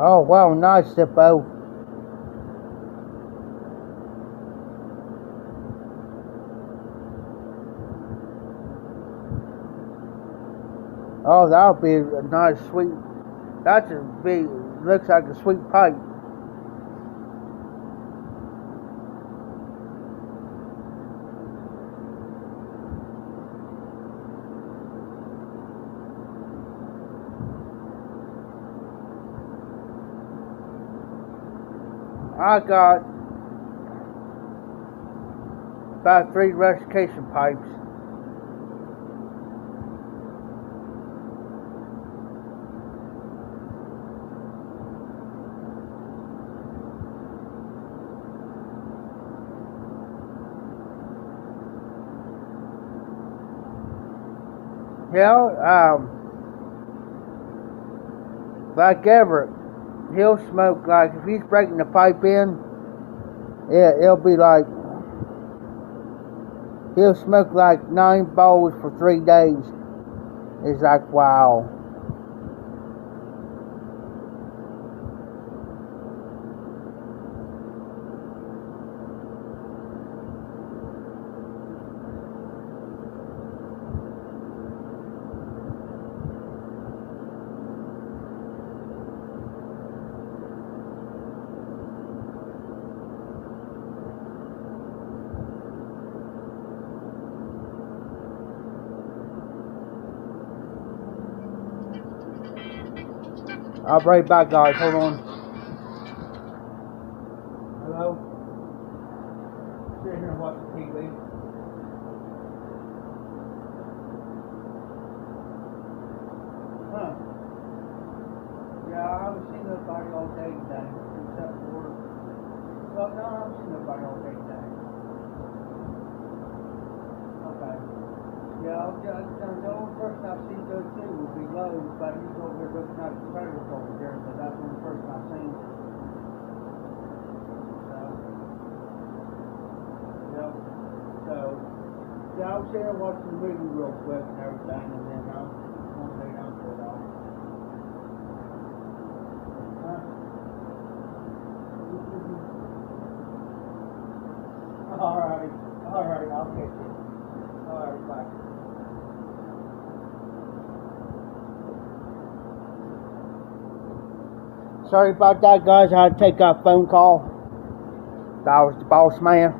Oh, wow, nice, Zippo. Oh, that'll be a nice, sweet, that just be, looks like a sweet pipe. I got about 3 rustication pipes. Yeah, like Everett, he'll smoke, like if he's breaking the pipe in, it'll be like, he'll smoke like 9 bowls for 3 days. It's like, wow. I'll be right back, guys. Hold on. Hello? Sitting here watching TV. Huh? Yeah, I haven't seen nobody all day today, except for, well, no, I haven't seen nobody all day today. Okay. Yeah, the only person I've seen go to would be Lowe's, but he's over here looking at the trailers over there, but that's the only person I've seen. So, yep. So, yeah, I was here watching the movie real quick and everything, and then I'm going to lay down for a while. Huh? Alright, I'll get you. Alright, bye. Sorry about that, guys. I had to take a phone call. That was the boss man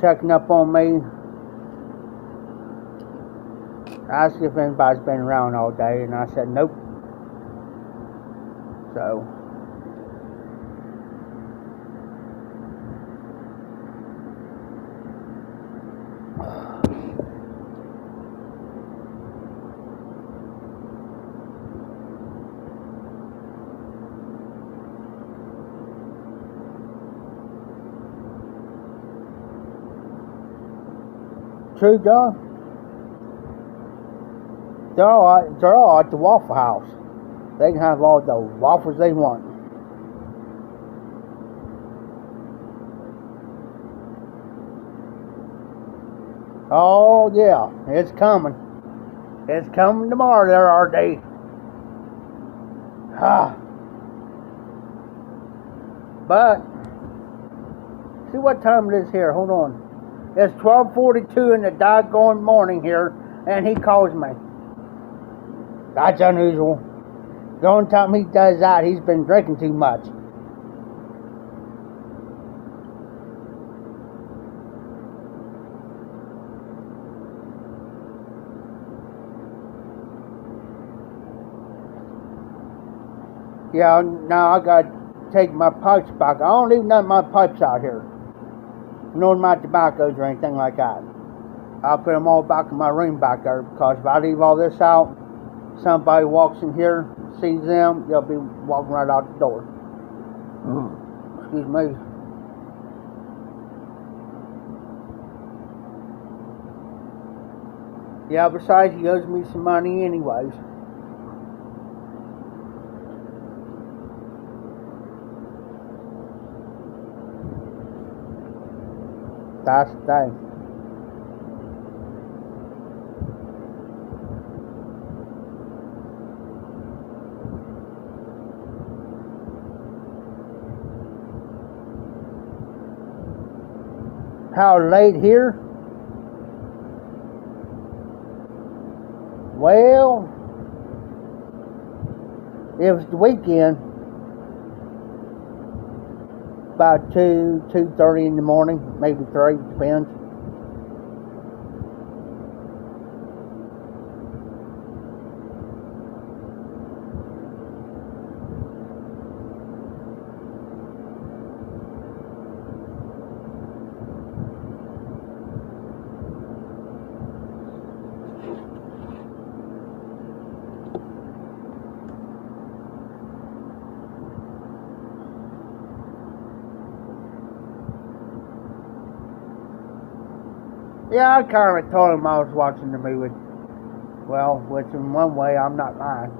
checking up on me, asking if anybody's been around all day, and I said nope. So, true, John. They're all at the Waffle House. They can have all the waffles they want. Oh yeah, it's coming. It's coming tomorrow there, RD. Ah. But see what time it is here. Hold on. It's 12:42 in the doggone morning here, and he calls me. That's unusual. The only time he does that, he's been drinking too much. Yeah, now I got to take my pipes back. I don't leave none of my pipes out here. Nor my tobaccos or anything like that. I'll put them all back in my room back there, because if I leave all this out, somebody walks in here, sees them, they'll be walking right out the door. Excuse me. Yeah, besides, he owes me some money anyways. That's the thing. How late here? Well, it was the weekend. About 2:30 in the morning, maybe 3, depends. Yeah, I kind of told him I was watching the movie. Well, which in one way, I'm not lying.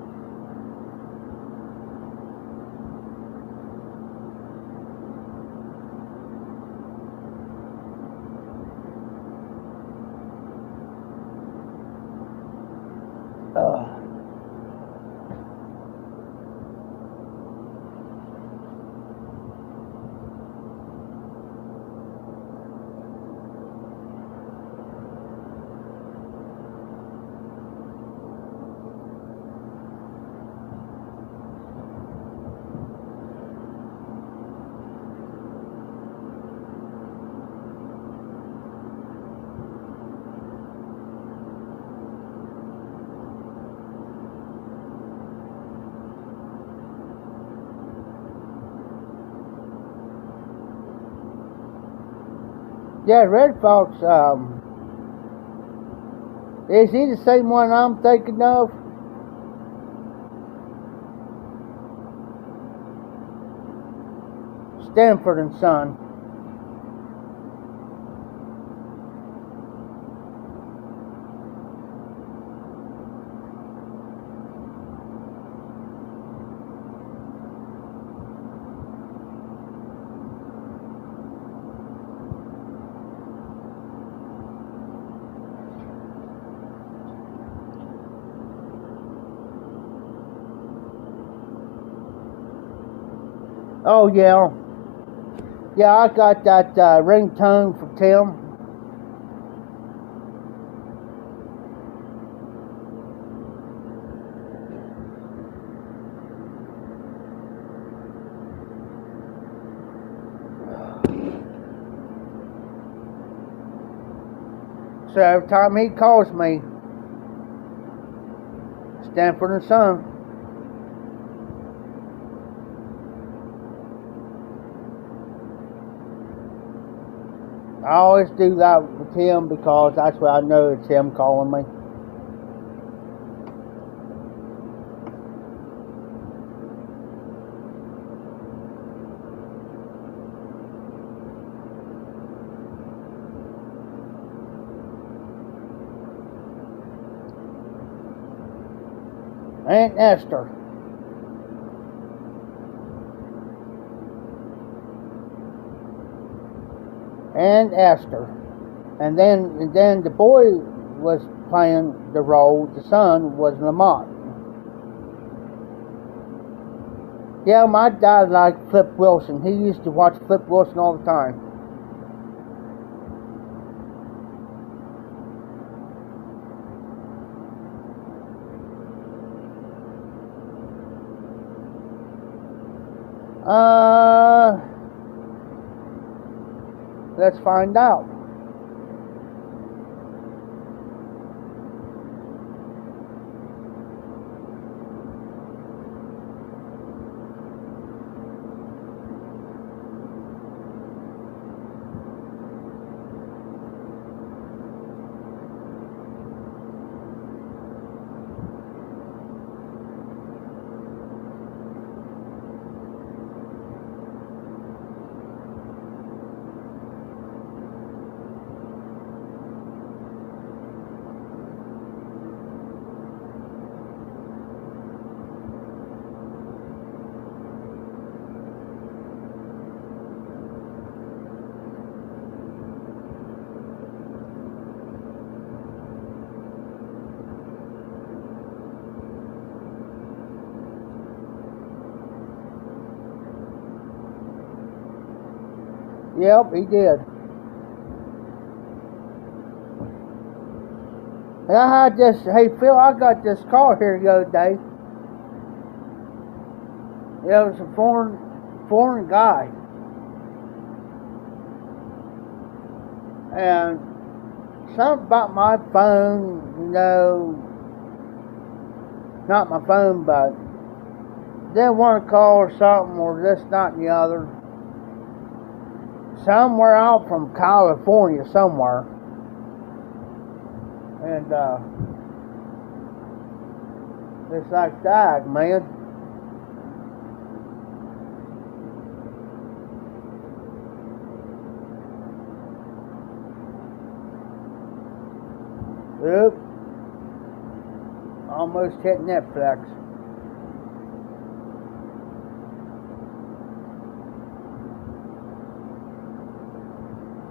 Yeah, Red Fox, is he the same one I'm thinking of? Stanford and Son. Oh yeah. Yeah, I got that ringtone for Tim. So every time he calls me, Stanford and Son. I always do that with him because that's where I know it's him calling me. Aunt Esther. And Esther. And then the boy was playing the role. The son was Lamont. Yeah, my dad liked Flip Wilson. He used to watch Flip Wilson all the time. Let's find out. Yep, he did. And I had this, hey Phil, I got this car here the other day. It was a foreign guy. And something about my phone, not my phone, but didn't want to call or something, or this, not, and the other. Somewhere out from California, somewhere. And it's like that, man. Oop. Almost hit Netflix.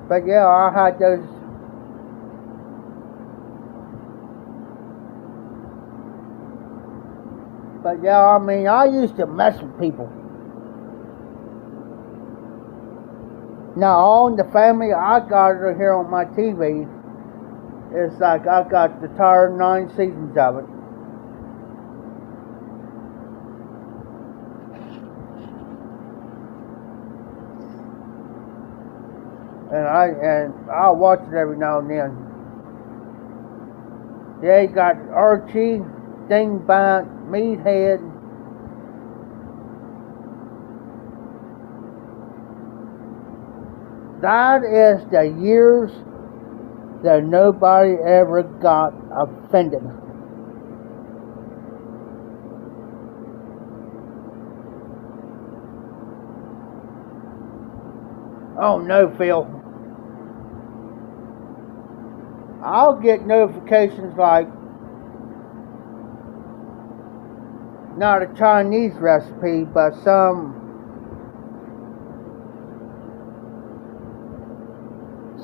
But yeah, I had those. But yeah, I mean, I used to mess with people. Now, All in the Family, I got it here on my TV. It's like I got the entire 9 seasons of it. And I'll watch it every now and then. Yeah, you got Archie, Dingbat, Meathead. That is the years that nobody ever got offended. Oh no, Phil. I'll get notifications like, not a Chinese recipe, but some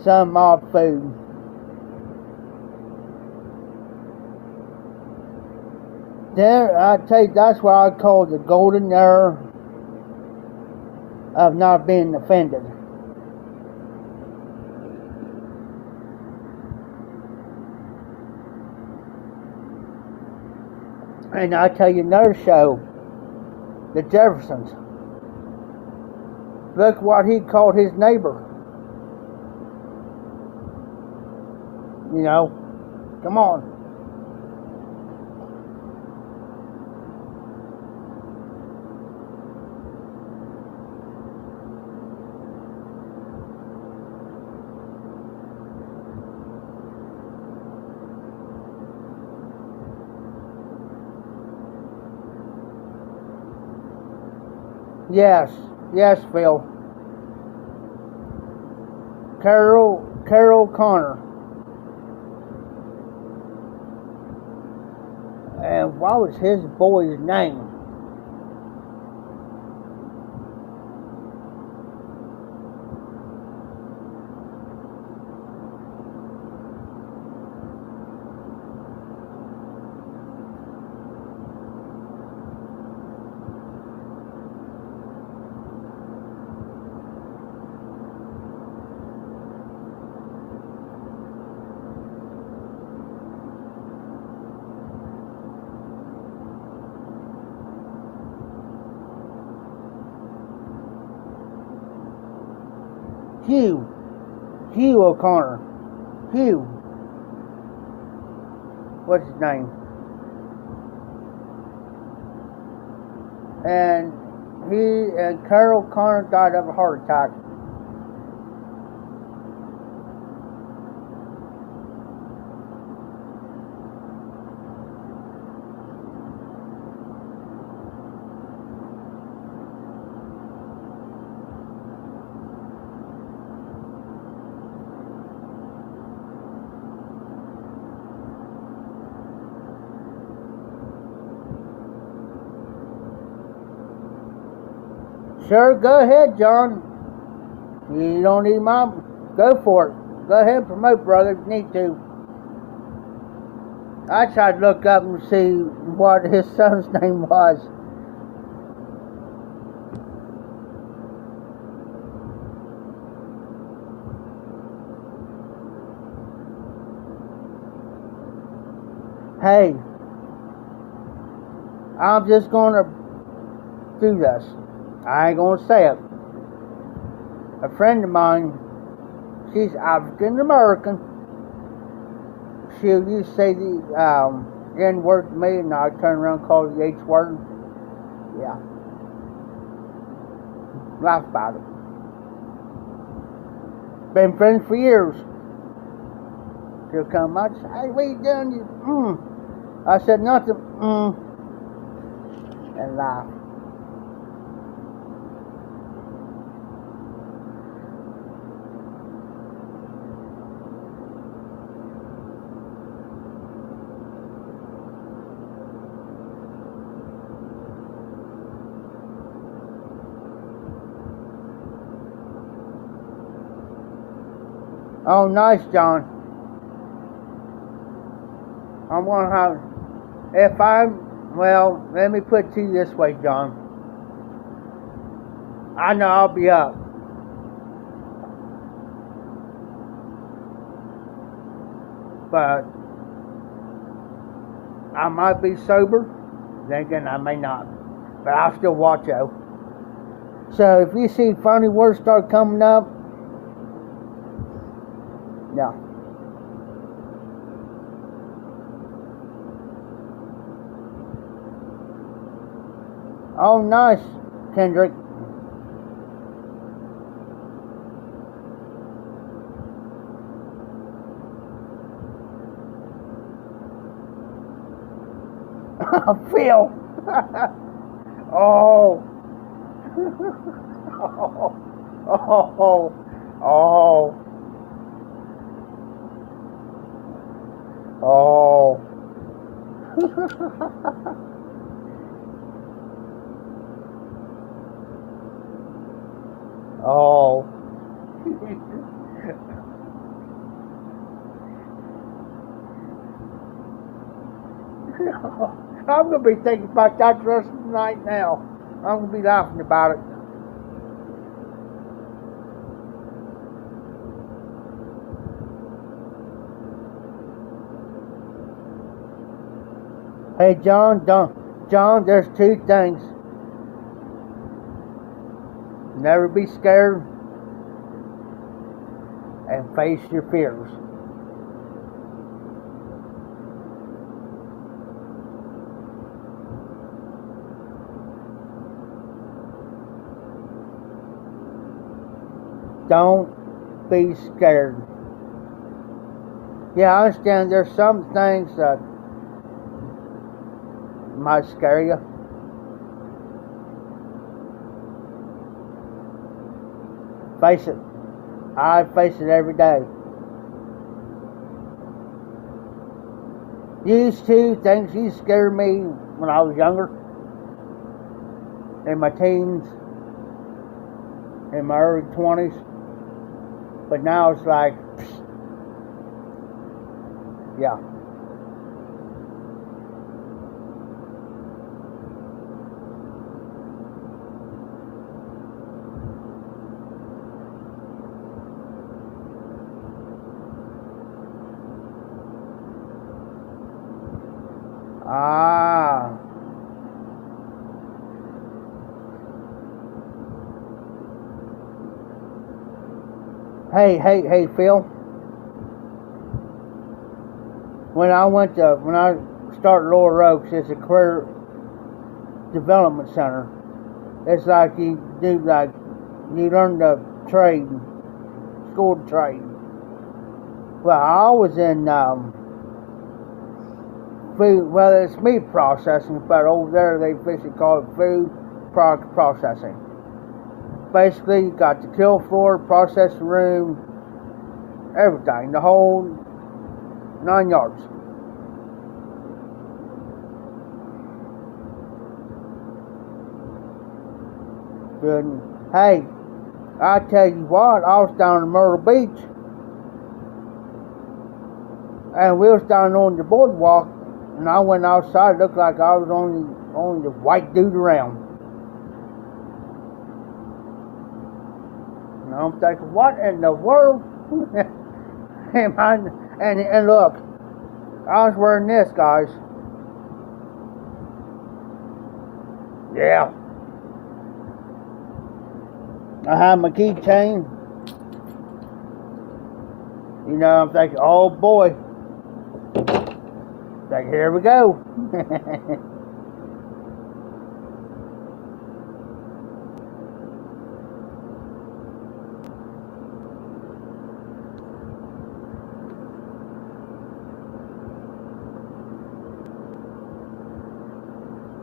odd food. Then I tell you, that's what I call the golden era of not being offended. And I tell you another show, the Jeffersons. Look what he called his neighbor. Come on. Yes, Phil. Carol Connor. And what was his boy's name? Hugh. Hugh O'Connor. Hugh. What's his name? And he and Carol Connor died of a heart attack. Sure, go ahead, John. You don't need my... Go for it. Go ahead and promote, brother, if you need to. I tried to look up and see what his son's name was. Hey, I'm just going to do this. I ain't gonna say it. A friend of mine, she's African American. She used to say the N word to me, and I turn around and call the H word. Yeah. Laugh about it. Been friends for years. She'll come out and say, "Hey, what you doing?" I said nothing. And laugh. Oh, nice, John. I'm gonna have, well, let me put it to you this way, John. I know I'll be up. But I might be sober, then again I may not. But I'll still watch out. So if you see funny words start coming up, yeah. Oh, nice, Kendrick. Phil. Oh. Oh. Oh. Oh. Oh. I'm going to be thinking about that the rest of the night now. I'm going to be laughing about it. Hey, John, there's two things. Never be scared and face your fears. Don't be scared. Yeah, I understand there's some things that might scare you. Face it. I face it every day. Used to, things used to scare me when I was younger. In my teens. In my early 20s. But now it's like, yeah. Ah. Hey, Phil. When I started Lower Oaks, it's a career development center. It's like you learn the trade, school trade. Well, I was in food. Well, it's meat processing, but over there they basically call it food product processing. Basically, you got the kill floor, processing room, everything, the whole 9 yards. Good. Hey, I tell you what, I was down in Myrtle Beach, and we was down on the boardwalk, and I went outside. It looked like I was only the white dude around. And I'm thinking, what in the world? and look, I was wearing this, guys. Yeah. I had my keychain. You know, I'm thinking, oh boy. Like, here we go.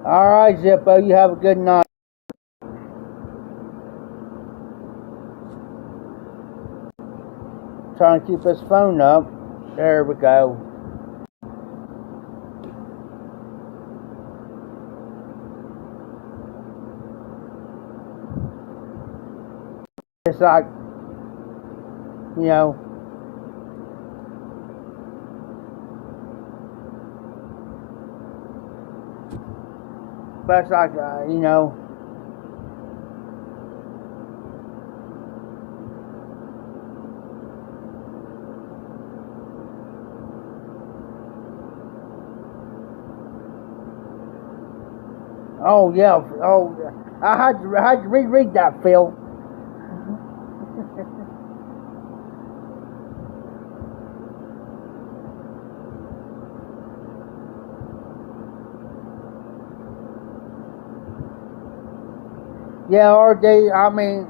All right, Zippo, you have a good night. Trying to keep his phone up. There we go. It's like, you know, but it's like, you know, oh yeah, oh, I had to reread that, Phil. Yeah, RD, I mean,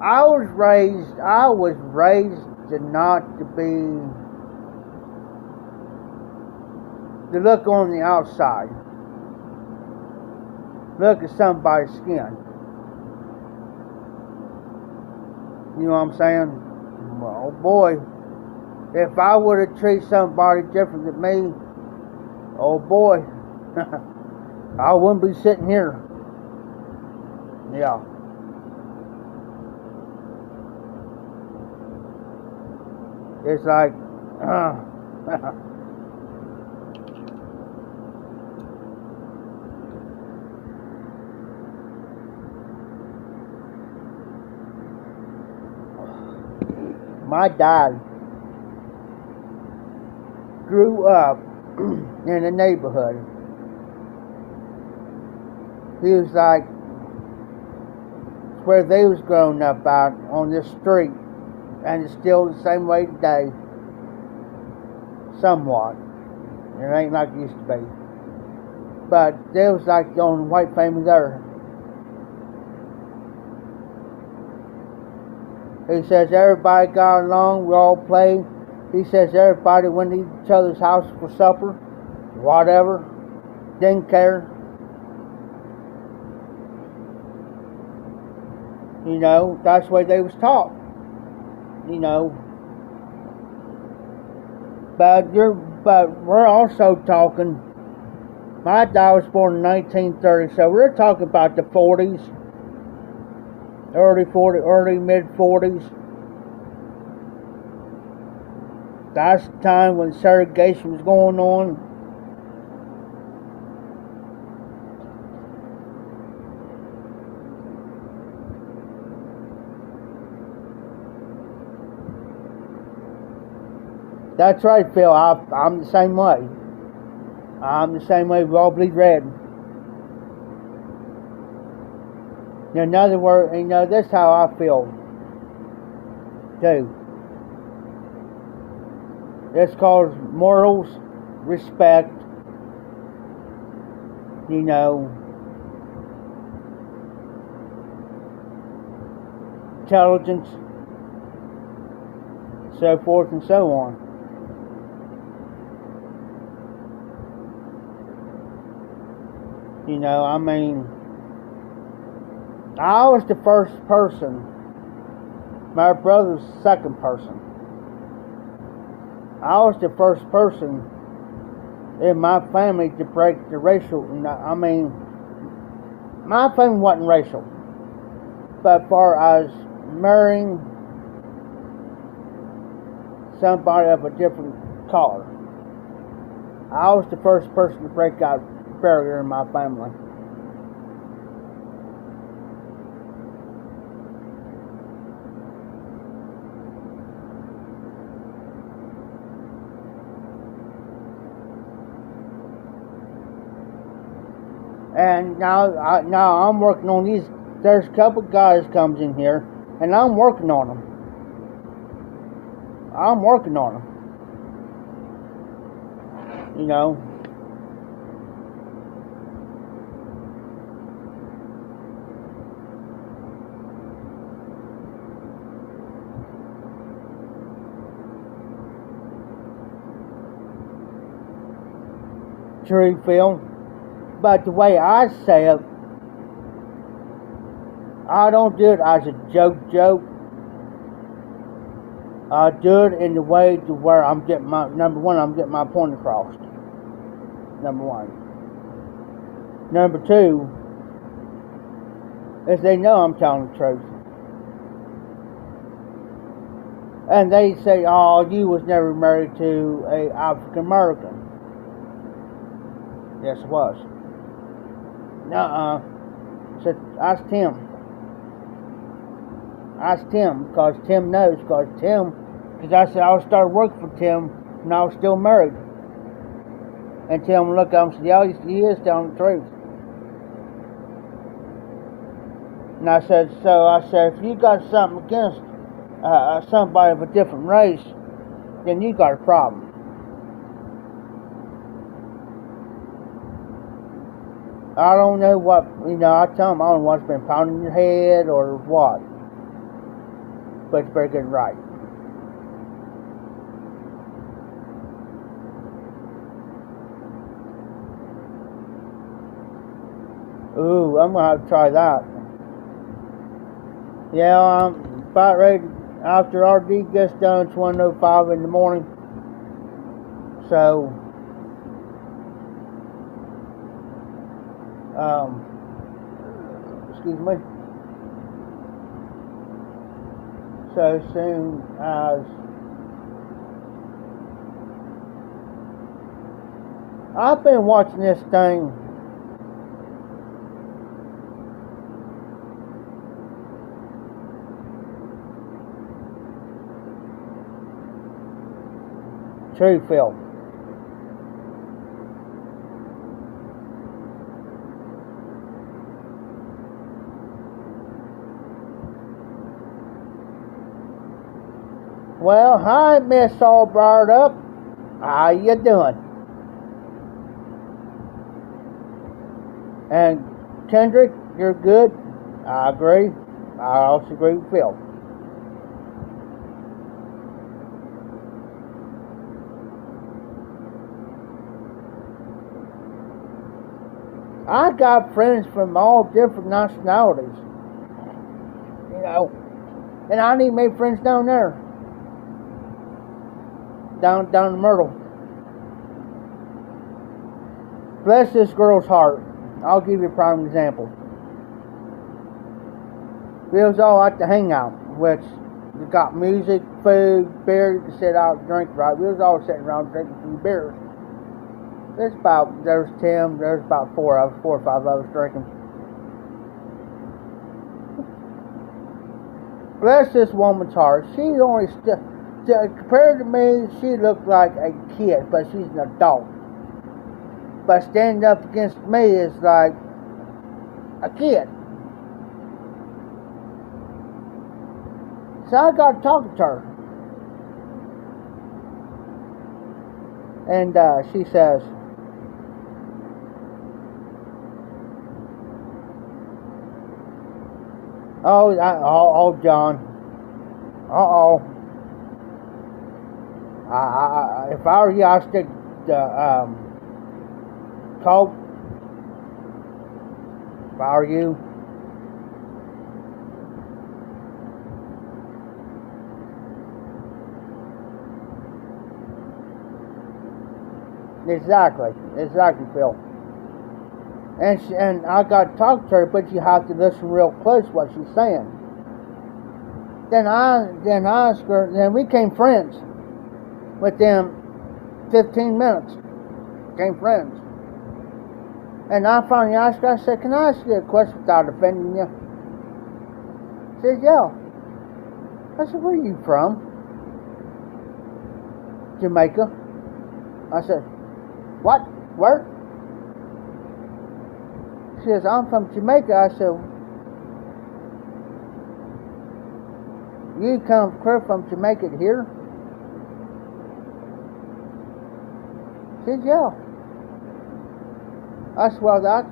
I was raised to not to be, to look on the outside. Look at somebody's skin. You know what I'm saying? Well, boy, if I would have treated somebody different than me, oh boy, I wouldn't be sitting here. Yeah. It's like, my dad grew up in a neighborhood. He was like, where they was growing up out on this street, and it's still the same way today, somewhat. It ain't like it used to be, but there was like the only white family there. He says everybody got along, we all played. He says everybody went to each other's house for supper, whatever, didn't care. You know, that's the way they was taught. You know. But we're also talking, my dad was born in 1930, so we're talking about the 40s, early mid 40s. That's the time when segregation was going on. That's right, Phil. I'm the same way. I'm the same way. We all bleed red. In other words, you know, that's how I feel. too. It's called morals, respect, you know, intelligence, so forth and so on. You know, I mean, I was the first person. My brother's the second person. I was the first person in my family to break the racial. I mean, my family wasn't racial, but as far as marrying somebody of a different color, I was the first person to break that barrier in my family. And now I'm working on these. There's a couple guys comes in here, and I'm working on them. I'm working on them. You know. True, Phil. But the way I say it, I don't do it as a joke. I do it in the way to where I'm getting my, number one, I'm getting my point across. Number one. Number two, is they know I'm telling the truth. And they say, oh, you was never married to a African American. Yes, it was. So ask Tim. Ask Tim, because Tim knows, because I said I started working for Tim when I was still married. And Tim looked at him and said, yeah, he is telling the truth. And I said, if you got something against somebody of a different race, then you got a problem. I don't know what, I tell them, I don't know what's been pounding your head or what. But it's better get it right. Ooh, I'm going to have to try that. Yeah, I'm about ready, after RD gets done, it's 1:05 in the morning. So, excuse me. So soon as I've been watching this thing true, Phil. Well, hi, Miss All Barred Up. How you doing? And Kendrick, you're good. I agree. I also agree with Phil. I got friends from all different nationalities. And I need to make friends down there. Down in Myrtle. Bless this girl's heart. I'll give you a prime example. We was all at the hangout, which we got music, food, beer, you can sit out and drink, right? We was all sitting around drinking some beers. There's Tim, there's about four or five of us drinking. Bless this woman's heart. She's only compared to me, she looked like a kid, but she's an adult. But standing up against me is like a kid. So I got talking to her. And she says, oh, John. Uh-oh. If I were you, I'd stick the coat. If I were you. Exactly, Phil. And I got to talk to her, but you have to listen real close what she's saying. Then I asked her. Then we became friends. Within 15 minutes, became friends. And I finally asked her. I said, "Can I ask you a question without offending you?" She said, "Yeah." I said, "Where are you from?" "Jamaica." I said, "What? Where?" She says, "I'm from Jamaica." I said, "You come clear from Jamaica to here?" She said, "Yeah." I said, "Well, I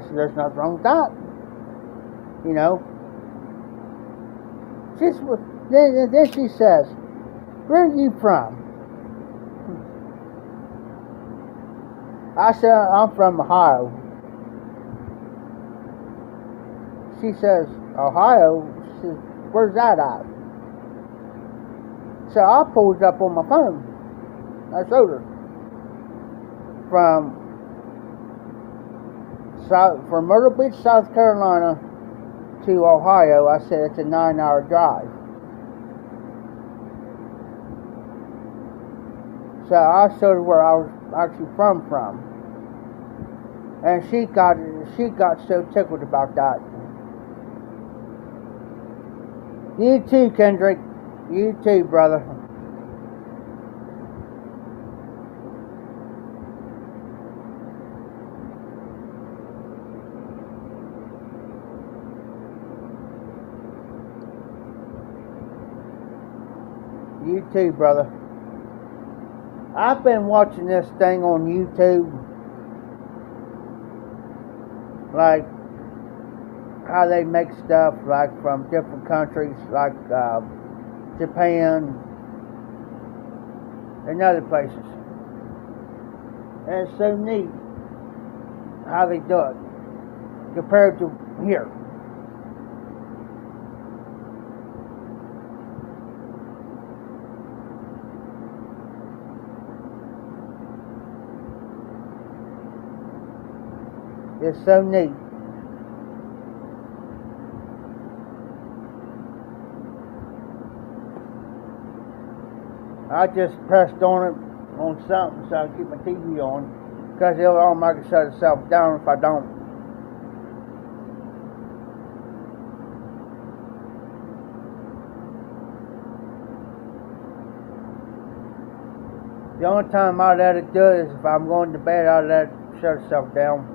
said, there's nothing wrong with that. You know." Then she says, "Where are you from?" I said, "I'm from Ohio." She says, "Ohio?" She says, "Where's that at?" So I pulled it up on my phone. I showed her. From Myrtle Beach, South Carolina to Ohio, I said it's a 9-hour drive. So I showed her where I was actually from. And she got so tickled about that. You too, Kendrick. You too, brother. You too, brother. I've been watching this thing on YouTube, like how they make stuff like from different countries, like Japan and other places. And it's so neat how they do it compared to here. It's so neat. I just pressed on it on something so I can keep my TV on, because it'll automatically shut itself down if I don't. The only time I let it do it is if I'm going to bed, I let it shut itself down.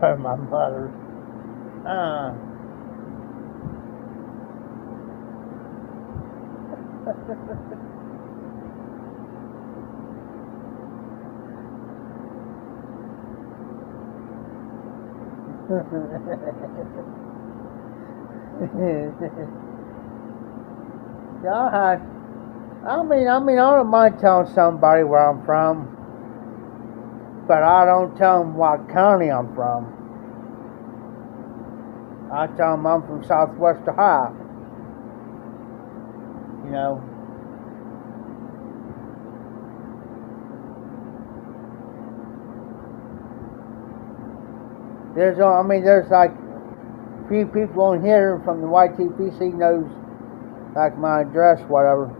For my mother. God, I don't mind telling somebody where I'm from, but I don't tell them what county I'm from. I tell them I'm from Southwest Ohio. You know, there's like a few people on here from the YTPC knows like my address, whatever.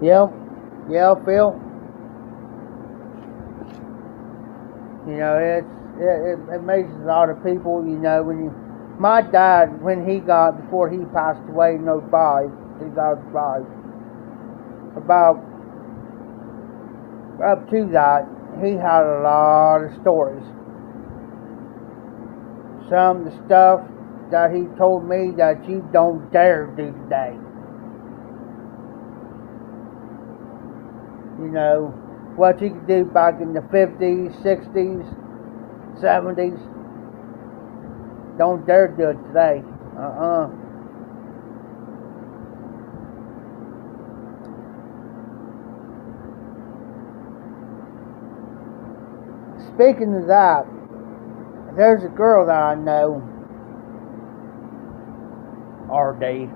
Yeah, Phil. You know, it amazes a lot of people. You know, my dad, before he passed away in 05, 2005, about up to that, he had a lot of stories. Some of the stuff that he told me that you don't dare do today. You know, what you could do back in the 50s, 60s, 70s. Don't dare do it today. Speaking of that, there's a girl that I know, RD.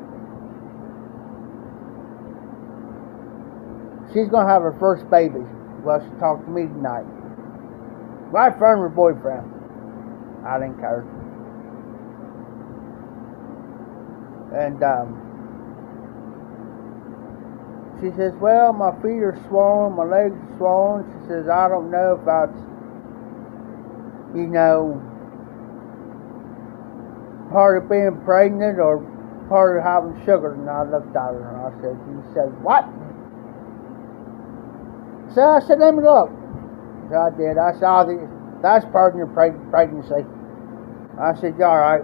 She's going to have her first baby. Well, she talked to me tonight. Right from her boyfriend. I didn't care. And she says, well, my feet are swollen, my legs are swollen. She says, I don't know if that's, you know, part of being pregnant or part of having sugar. And I looked at her and I said, she said, what? So I said, let me look. So I did. I saw that's part of your pregnancy. I said, all right.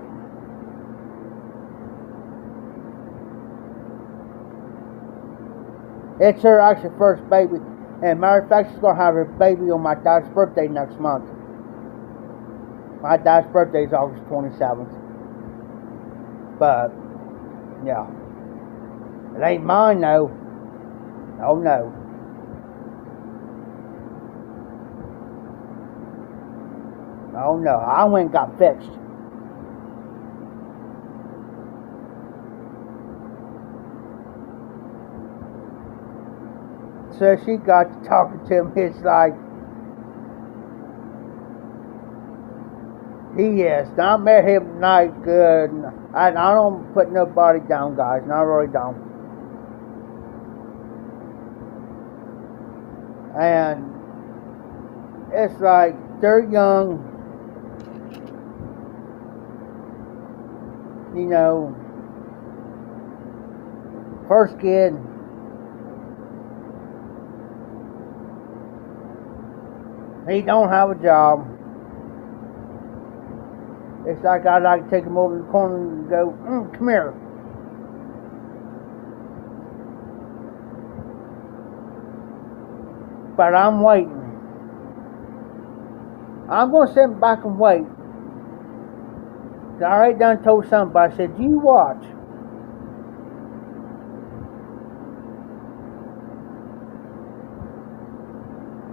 It's her actually first baby. And matter of fact, she's going to have her baby on my dad's birthday next month. My dad's birthday is August 27th. But, yeah. It ain't mine, though. Oh, no. Oh no, I went and got fixed. So she got to talking to me. It's like, he is. Now, I met him tonight good. I don't put nobody down, guys. No, I really don't. And it's like, they're young. You know, first kid, he don't have a job. It's like I'd like to take him over to the corner and go, come here. But I'm waiting. I'm going to sit back and wait. I already done told somebody, I said, you watch.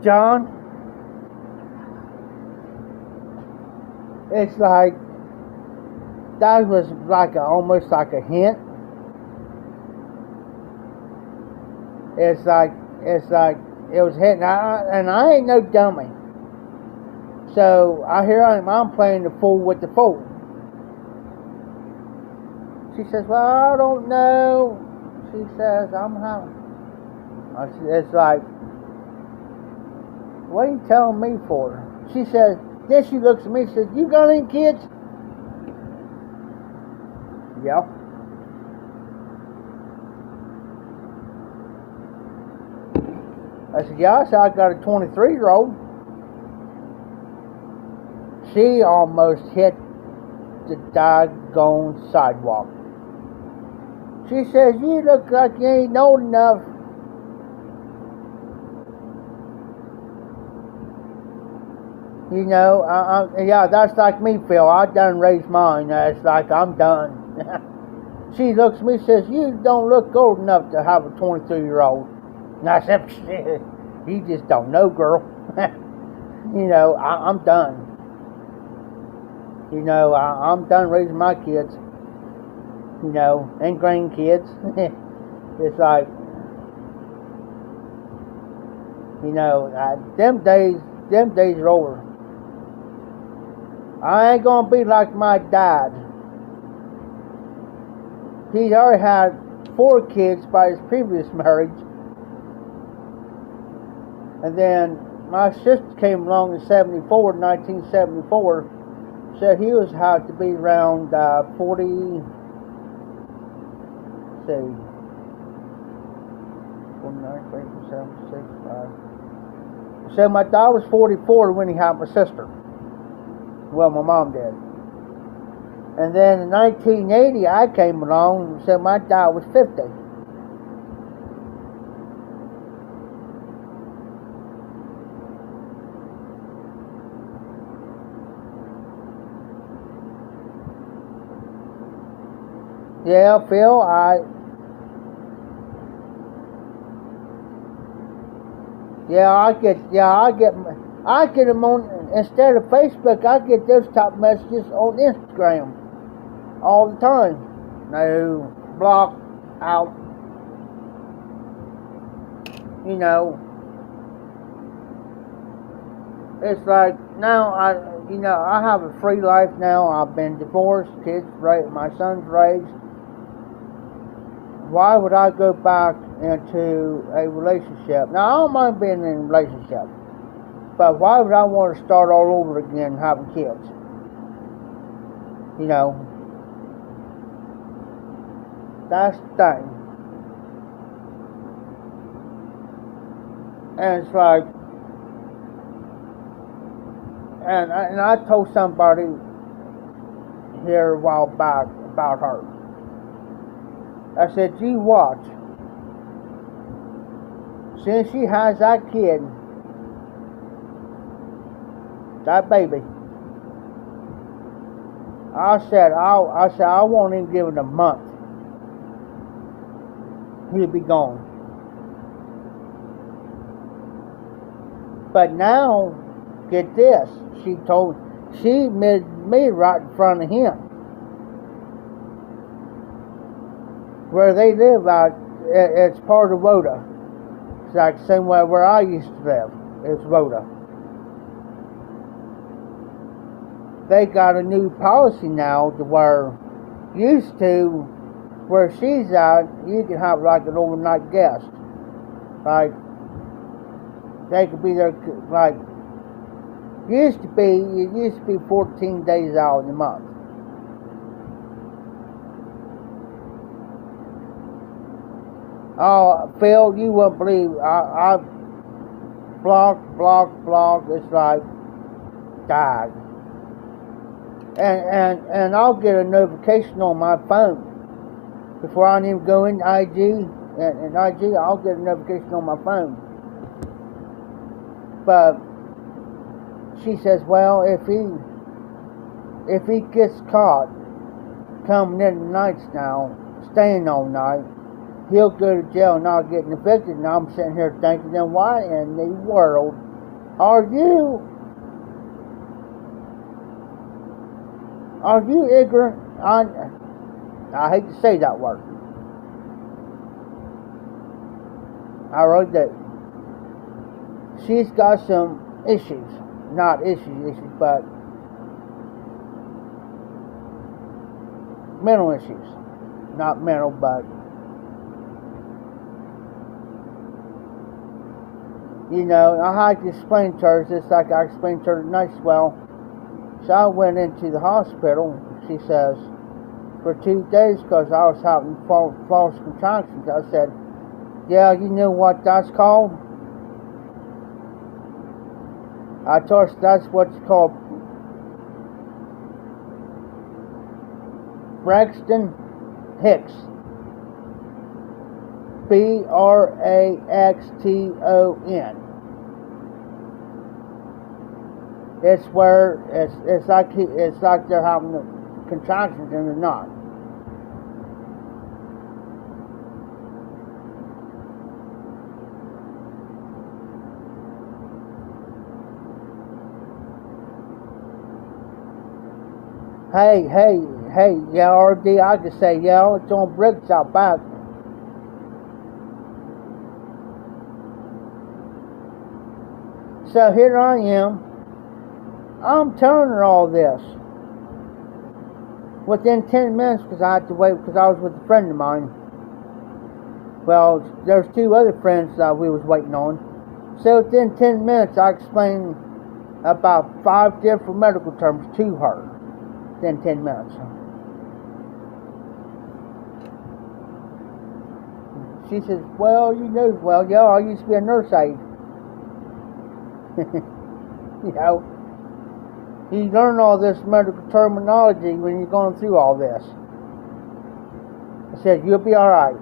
John, it's like, that was like almost like a hint. It's like, it was hitting, and I ain't no dummy. So, I'm playing the fool with the fool. She says, well, I don't know. She says, I'm having. It's like, what are you telling me for? She says, then she looks at me and says, you got any kids? Yeah. I said, yeah. I said, I got a 23-year-old. She almost hit the doggone sidewalk. She says, you look like you ain't old enough. You know, yeah, that's like me, Phil. I done raised mine. It's like, I'm done. She looks at me and says, you don't look old enough to have a 23-year-old. And I said, you just don't know, girl. You know, I'm done. You know, I'm done raising my kids. You know, and grandkids. It's like, you know, them days are over. I ain't gonna be like my dad. He already had 4 kids by his previous marriage. And then my sister came along in 1974. So he was had to be around 40. Say 49, 47, 65. So my dad was 44 when he had my sister. Well, my mom did. And then in 1980, I came along, so my dad was 50. Yeah, Phil, I get them on, instead of Facebook, I get those type messages on Instagram all the time. No, block out, you know. It's like, now I have a free life now. I've been divorced, kids raised, my son's raised. Why would I go back into a relationship? Now, I don't mind being in a relationship, but why would I want to start all over again having kids? You know, that's the thing. And it's like, and I told somebody here a while back about her. I said, gee, watch. Since she has that kid, that baby, I said, I won't even give it a month. He'll be gone. But now, get this. She met me right in front of him. Where they live out, it's part of Woda. It's like somewhere where I used to live. It's Woda. They got a new policy now to where used to where she's at, you can have like an overnight guest. Like they could be there like it used to be 14 days out in the month. Oh, Phil, you wouldn't believe I block. It's like died. And I'll get a notification on my phone before I even go in IG and IG. I'll get a notification on my phone. But she says, well, if he gets caught coming in the nights now, staying all night, he'll go to jail and not getting evicted. And I'm sitting here thinking, then why in the world are you ignorant? I hate to say that word. I really do. She's got some issues. Not issues, but mental issues. Not mental, but you know, I had to explain to her, just like I explained to her tonight. Well, so I went into the hospital, she says, for 2 days because I was having false contractions. I said, yeah, you know what that's called? I told her that's what's called Braxton Hicks. Braxton. It's where it's like they're having the contractions and they're not. Hey, yeah, RD, I could say, yeah, it's on bricks out back. so here I am. I'm telling her all this. Within 10 minutes, because I had to wait, because I was with a friend of mine. Well, there's 2 other friends that we was waiting on. So within 10 minutes, I explained about 5 different medical terms to her. Within 10 minutes. She says, well, you know, well, yeah, I used to be a nurse aide. You know, you learn all this medical terminology when you're going through all this. I said, you'll be alright.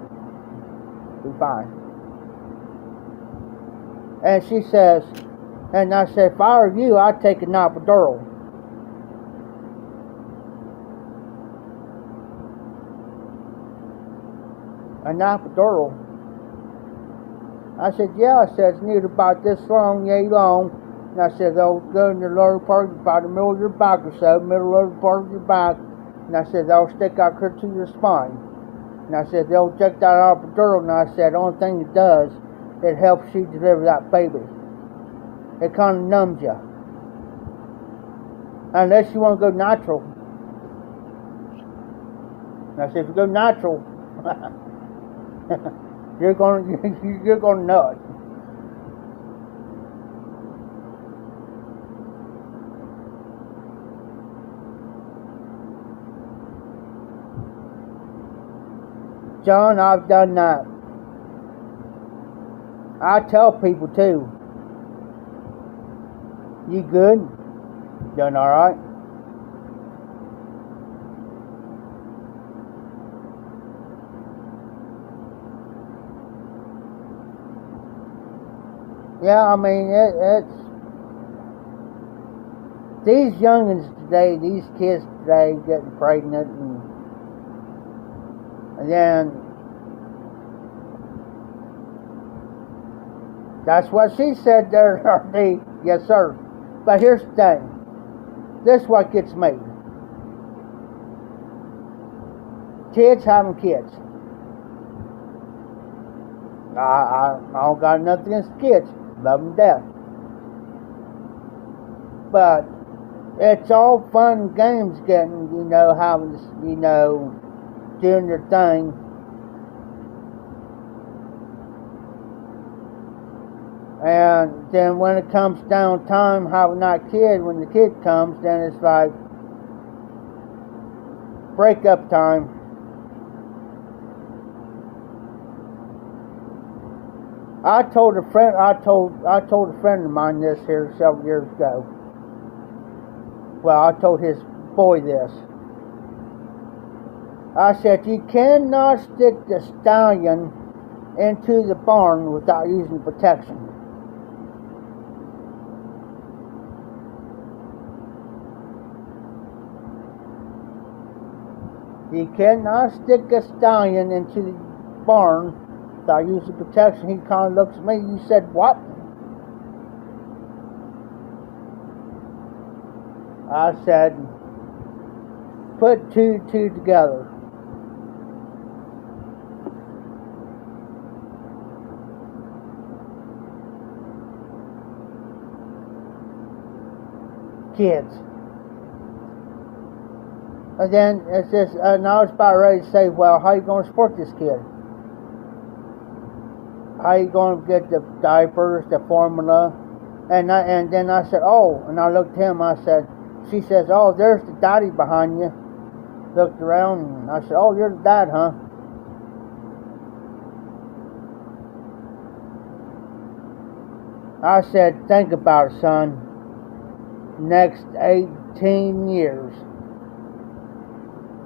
Be fine. And she says, and I said, if I were you, I'd take an epidural. An epidural. I said, yeah. I said, it's needed about this long, yay long. And I said, they'll go in the lower part, about the middle of your back or so, middle of the part of your back. And I said, they'll stick out clear to your spine. And I said, they'll check that epidural. And I said, the only thing it does, it helps you deliver that baby. It kind of numbs you. Unless you want to go natural. And I said, if you go natural, you're going to know it. John, I've done that. I tell people too. You good? Doing all right? Yeah, I mean, it's these youngins today, these kids today getting pregnant, and then that's what she said there, RD. Yes, sir. But here's the thing. This is what gets me. Kids having kids. I don't got nothing against kids. Love them to death. But it's all fun and games getting, having, doing your thing. And then when it comes down time having that kid, when the kid comes, then it's like breakup time. I told a friend of mine this here several years ago. Well, I told his boy this. I said, you cannot stick the stallion into the barn without using protection. You cannot stick a stallion into the barn without using protection. He kind of looks at me. You said, what? I said, put 2 and 2 together. Kids. And then it says, now it's about ready to say, well, how are you going to support this kid? How are you going to get the diapers, the formula? And then I said, oh, and I looked at him, she says, oh, there's the daddy behind you. Looked around, and I said, oh, you're the dad, huh? I said, think about it, son. Next 18 years.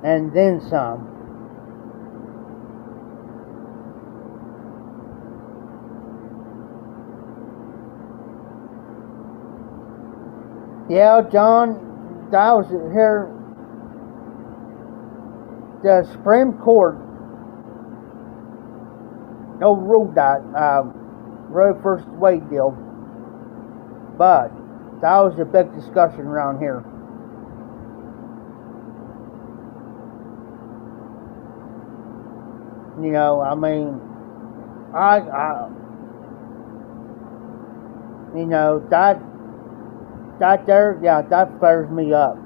And then some. Yeah, John, I was here. The Supreme Court overruled that Roe versus Wade deal. But that was a big discussion around here. I mean, You know, that there, yeah, that flares me up.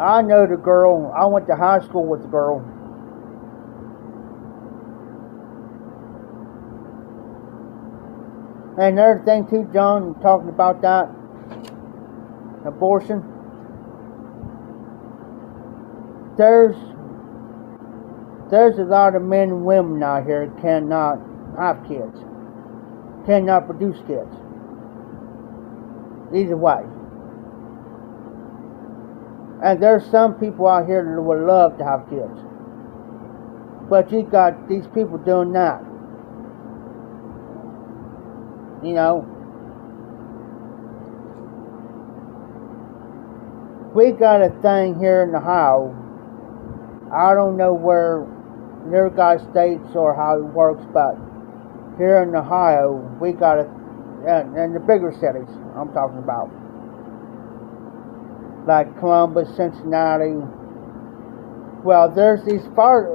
I know the girl. I went to high school with the girl. And another thing too, John, talking about that abortion. There's a lot of men and women out here that cannot have kids, cannot produce kids. Either way. And there's some people out here that would love to have kids. But you got these people doing that. You know, we got a thing here in Ohio. I don't know where near guy states or how it works, but here in Ohio, we got it, and the bigger cities I'm talking about, like Columbus, Cincinnati. Well, there's these fire,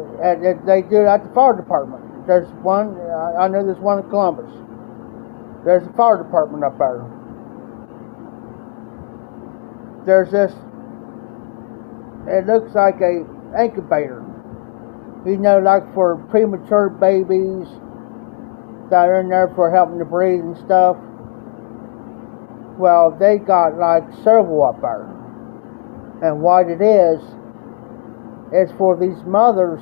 they do it at the fire department. There's one, I know there's one in Columbus. There's a fire department up there. There's this, it looks like a incubator. You know, like for premature babies that are in there for helping to breathe and stuff. Well, they got like several up there. And what it is for these mothers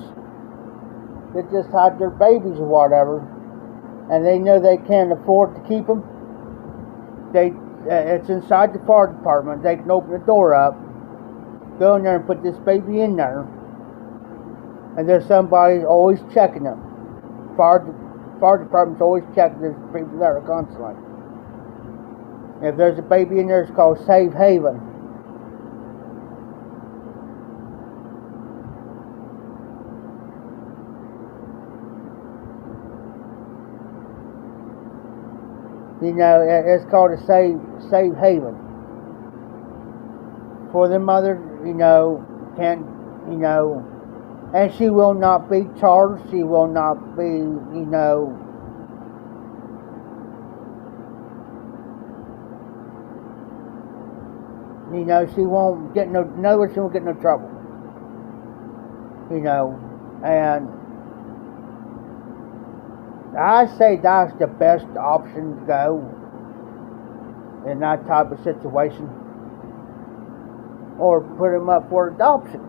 that just had their babies or whatever, and they know they can't afford to keep them. It's inside the fire department. They can open the door up, go in there and put this baby in there, and there's somebody always checking them. Fire department's always checking. There's people there constantly. If there's a baby in there, it's called Safe Haven. You know, it's called a safe haven. For the mother, you know, and she will not be charged. She will not be, you know, she won't get no, in other words, she won't get no trouble. You know, and I say that's the best option to go in that type of situation, or put him up for adoption.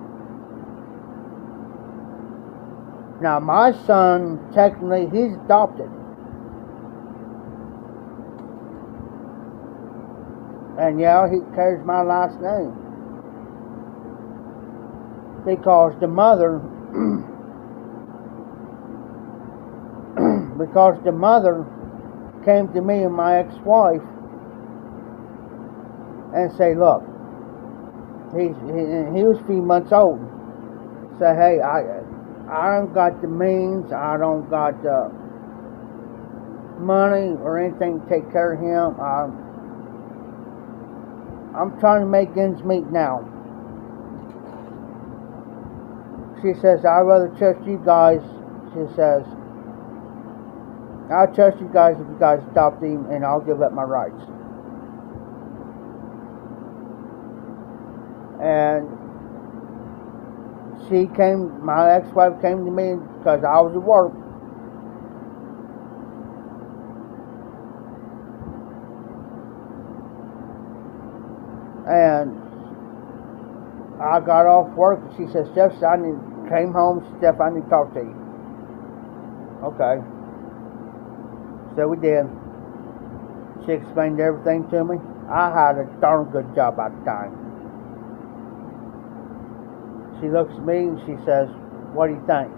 Now, my son, technically, he's adopted, and yeah, he carries my last name because the mother. Because the mother came to me and my ex-wife and say, look, he was a few months old. Say, hey, I don't got the means, I don't got the money or anything to take care of him. I'm trying to make ends meet now. She says, I'd rather trust you guys. She says, I'll trust you guys if you guys adopt him, and I'll give up my rights. And my ex-wife came to me because I was at work. And I got off work, and she said, Steph, came home, Steph, I need to talk to you. Okay. So we did. She explained everything to me. I had a darn good job at the time. She looks at me and she says, what do you think?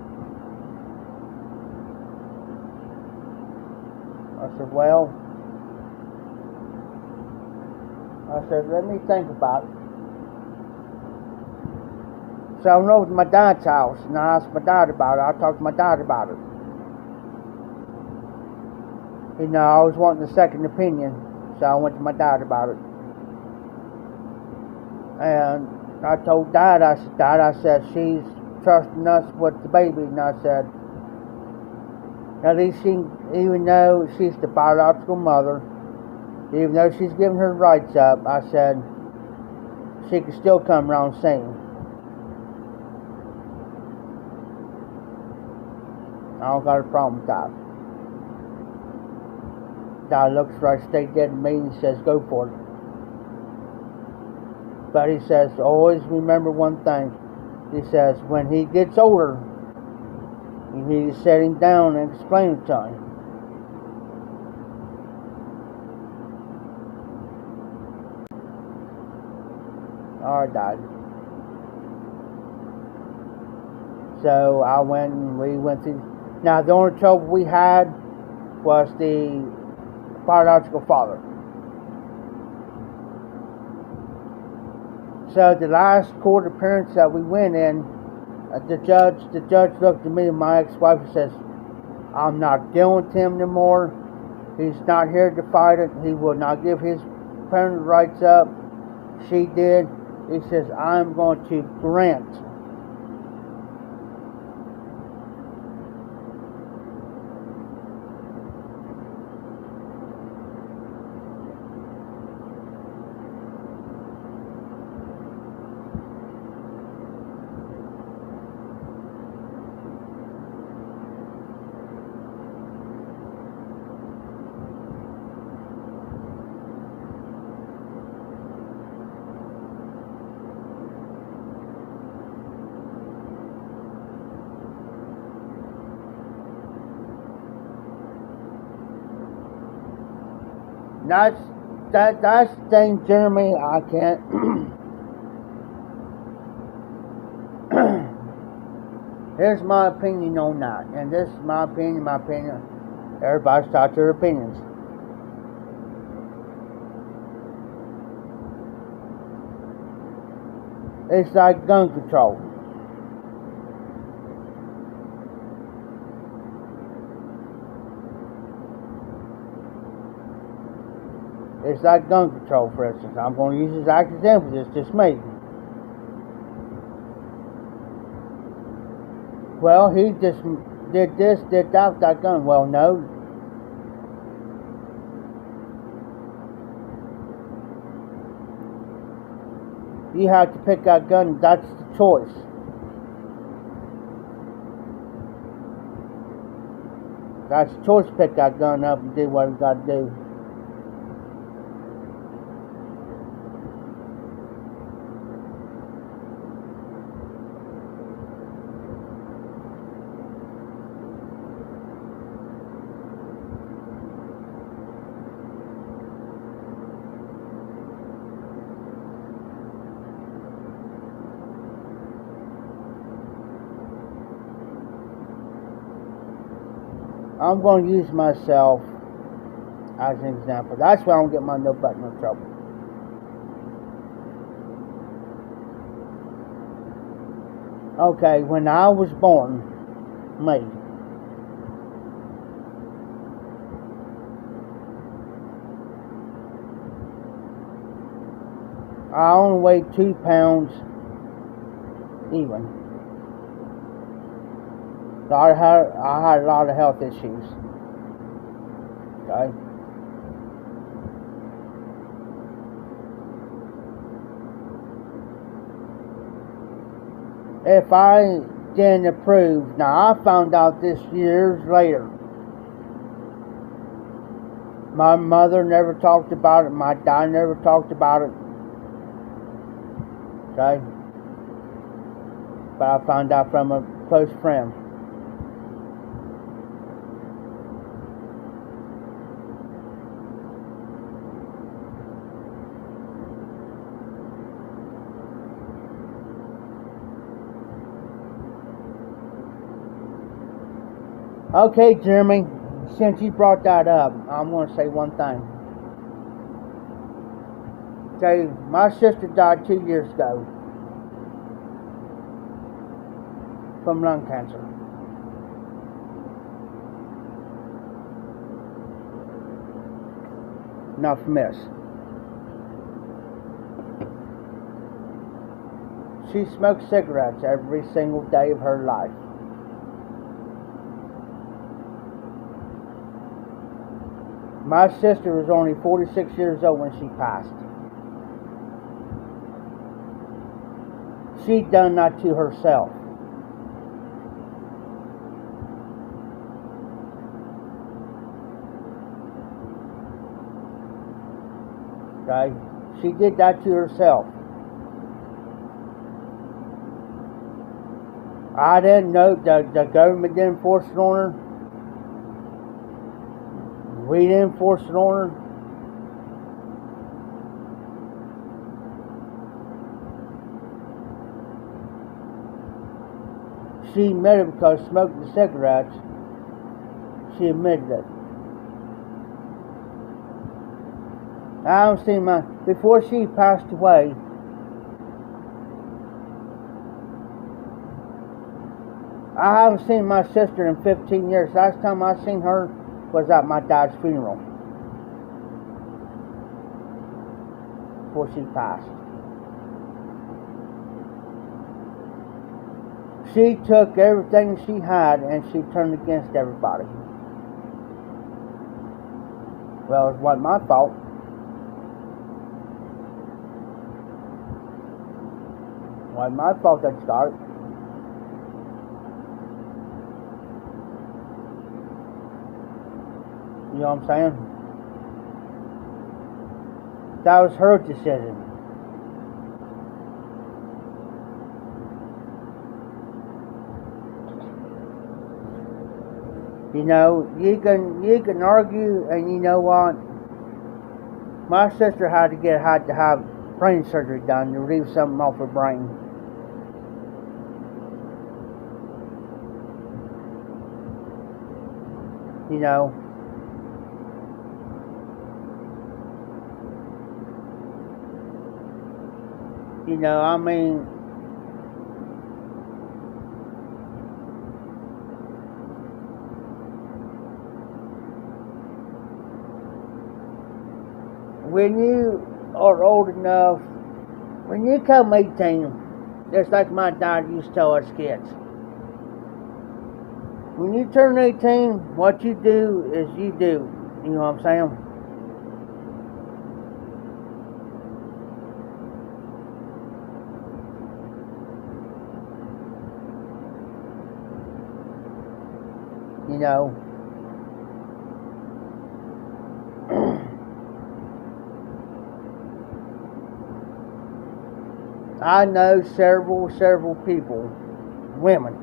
I said, well, let me think about it. So I went over to my dad's house and I asked my dad about it. I talked to my dad about it. You know, I was wanting a second opinion, so I went to my dad about it. And I told Dad, I said, she's trusting us with the baby. And I said, At least she, even though she's the biological mother, even though she's giving her rights up, I said she could still come around singing. I don't got a problem with that. Dad looks right straight dead at me and says, go for it. But he says, always remember one thing. He says, when he gets older, you need to sit him down and explain it to him. Alright, Dad. So I went and we went through. Now, the only trouble we had was the biological father. So the last court appearance that we went in, the judge looked at me and my ex-wife and says, I'm not dealing with him anymore. He's not here to fight it. He will not give his parental rights up. She did. He says, I'm going to grant That's the thing, Jeremy. I can't. Here's my opinion on that, and this is my opinion. My opinion. Everybody's got their opinions. It's like gun control. It's like gun control, for instance. I'm going to use this as an example. It's just me. Well, he just did this, did that with that gun. Well, no. You have to pick that gun. That's the choice. That's the choice to pick that gun up and do what you got to do. I'm going to use myself as an example. That's why I don't get my no butt no trouble. Okay, when I was born, me, I only weighed 2 pounds even. I had a lot of health issues. Okay. If I didn't approve, now I found out this years later. My mother never talked about it. My dad never talked about it. Okay. But I found out from a close friend. Okay, Jeremy, since you brought that up, I'm going to say one thing. Okay, my sister died 2 years ago from lung cancer. Now from this. She smoked cigarettes every single day of her life. My sister was only 46 years old when she passed. She done that to herself. Okay? She did that to herself. I didn't know the government didn't force it on her. We didn't force it on her. She admitted it because smoking the cigarettes. She admitted it. I haven't seen before she passed away. I haven't seen my sister in 15 years. Last time I seen her was at my dad's funeral. Before she passed. She took everything she had and she turned against everybody. Well, it wasn't my fault. It wasn't my fault that started. You know what I'm saying? That was her decision. You know, you can argue, and you know what? My sister had to have brain surgery done to relieve something off her brain. You know. You know, I mean, when you are old enough, when you come 18, just like my dad used to tell us kids, when you turn 18, what you do is you do. You know what I'm saying? You know, I know several people, women,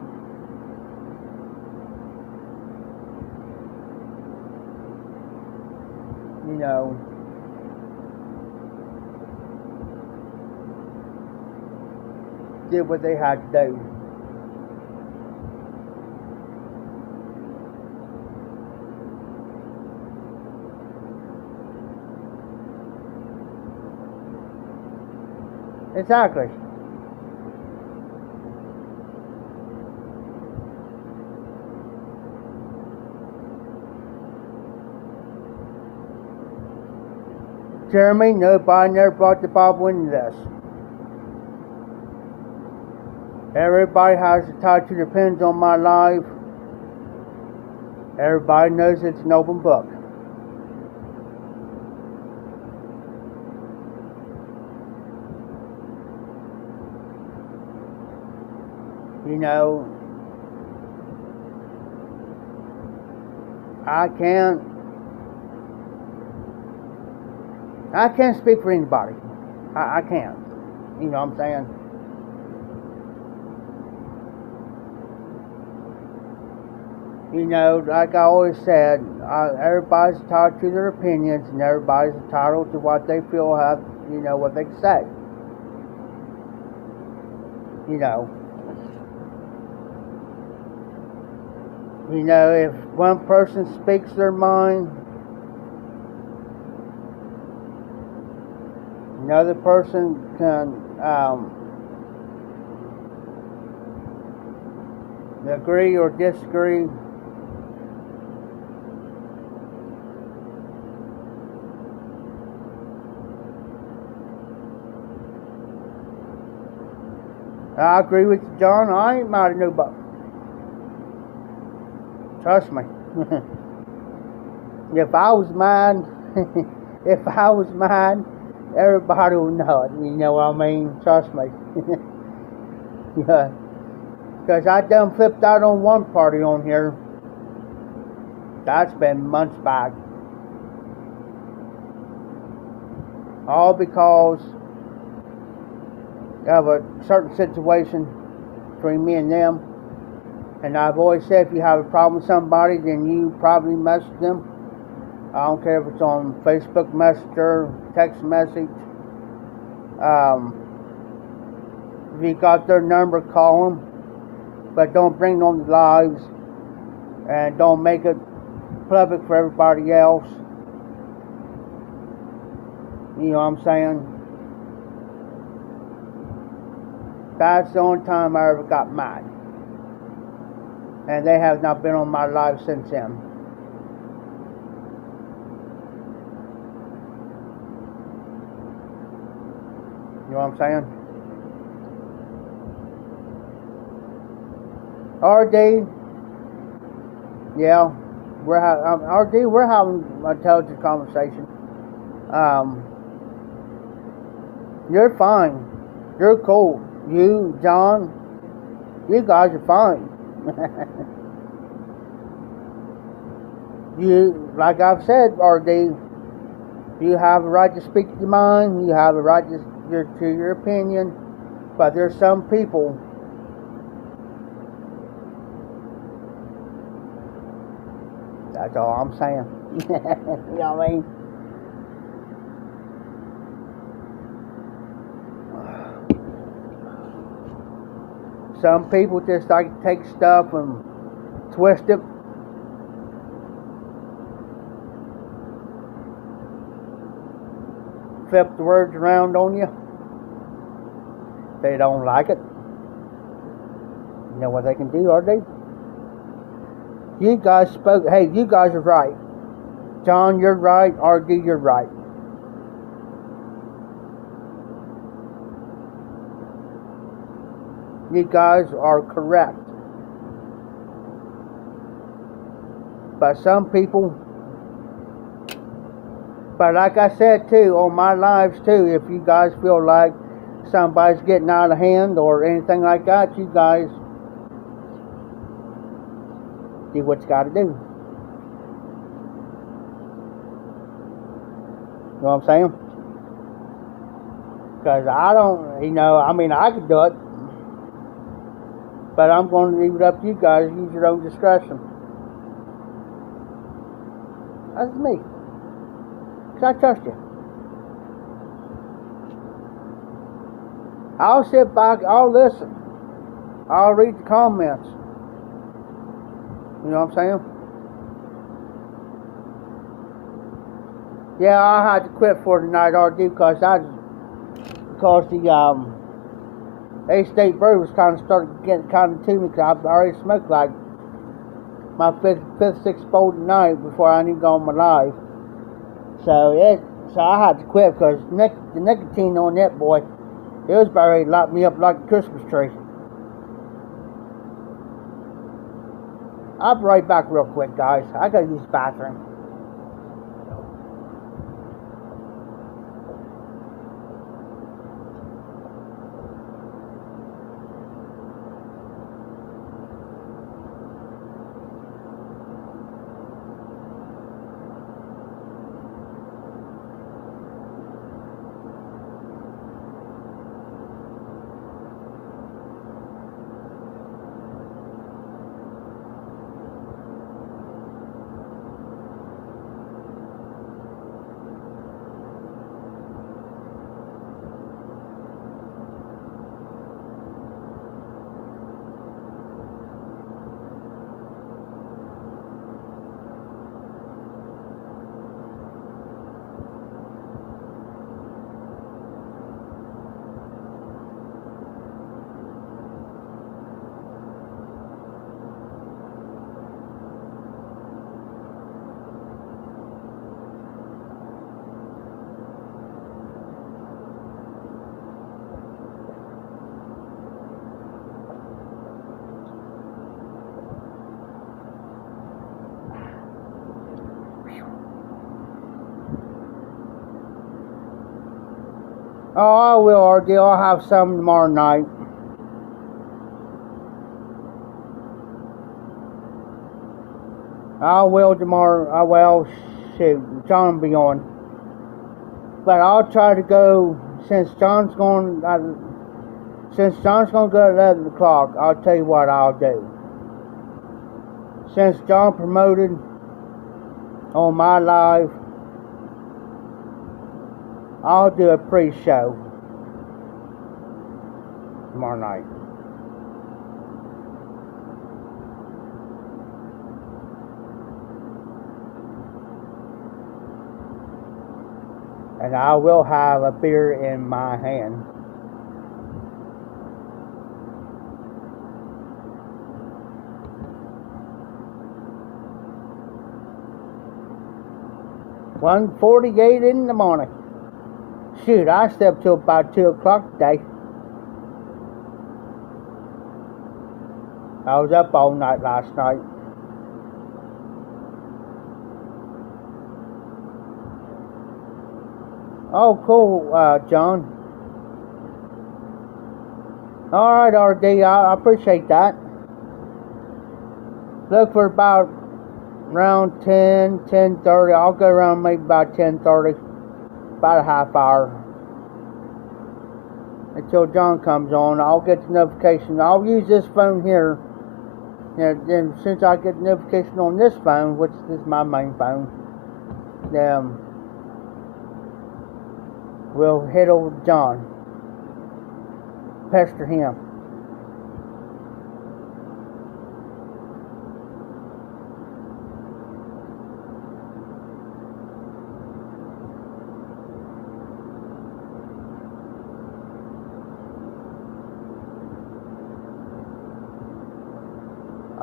you know, did what they had to do. Exactly. Jeremy, nobody never brought the Bible into this. Everybody has to touch it, depends on my life. Everybody knows it's an open book. You know, I can't speak for anybody. I can't. You know what I'm saying? You know, like I always said, everybody's entitled to their opinions, and everybody's entitled to what they feel have, you know, what they can say. You know. You know, if one person speaks their mind, another person can agree or disagree. I agree with you, John. I ain't mad at nobody. Trust me. If I was mine, if I was mine, everybody would know it. You know what I mean? Trust me. Yeah. Because I done flipped out on one party on here. That's been months back. All because of a certain situation between me and them. And I've always said, if you have a problem with somebody, then you probably message them. I don't care if it's on Facebook Messenger, text message. If you got their number, call them. But don't bring them on the lives. And don't make it public for everybody else. You know what I'm saying? That's the only time I ever got mad. And they have not been on my live since then. You know what I'm saying? RD, yeah, RD, we're having an intelligent conversation. You're fine. You're cool. You, John, you guys are fine. You, like I've said, RD, you have a right to speak your mind. You have a right to your opinion. But there's some people that's all I'm saying. You know what I mean? Some people just like to take stuff and twist it. Flip the words around on you. They don't like it. You know what they can do, are they? You guys spoke. Hey, you guys are right. John, you're right. RD, you're right. You guys are correct. But some people, but like I said too, on my lives too, if you guys feel like somebody's getting out of hand or anything like that, you guys do what you got to do. You know what I'm saying? Because I don't, I mean, I could do it. But I'm going to leave it up to you guys. Use your own discretion. That's me. Because I trust you. I'll sit back. I'll listen. I'll read the comments. You know what I'm saying? Yeah, I had to quit for tonight, RD, because the A-State Brew was kind of started getting kind of to me, because I've already smoked like my fifth, sixth bowl tonight before I even got on my live. So I had to quit because the nicotine on that boy, it was about ready to light me up like a Christmas tree. I'll be right back real quick, guys. I gotta use the bathroom. Oh, I will, RD. I'll have some tomorrow night. I will tomorrow. I will. Shoot, John will be on. But I'll try to go, since John's going to go at 11 o'clock, I'll tell you what I'll do. Since John promoted on my live, I'll do a pre-show tomorrow night. And I will have a beer in my hand. $1:48 in the morning. Shoot, I slept till about 2 o'clock today. I was up all night last night. Oh, cool, John. Alright, RD, I appreciate that. Look for about around 10:30. I'll go around maybe about 10:30. About a half hour. Until John comes on. I'll get the notification. I'll use this phone here. And then since I get the notification on this phone, which is my main phone, then we'll head over to John. Pester him.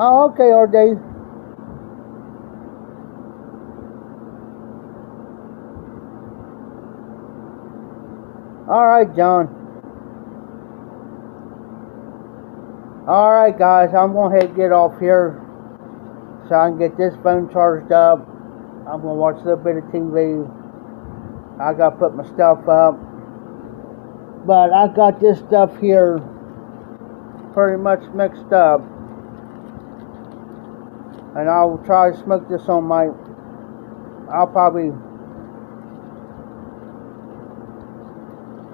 Oh, okay, RD. Alright, John. Alright, guys, I'm going to get off here so I can get this phone charged up. I'm going to watch a little bit of TV. I got to put my stuff up. But I got this stuff here pretty much mixed up. And I'll try to smoke this on my... I'll probably...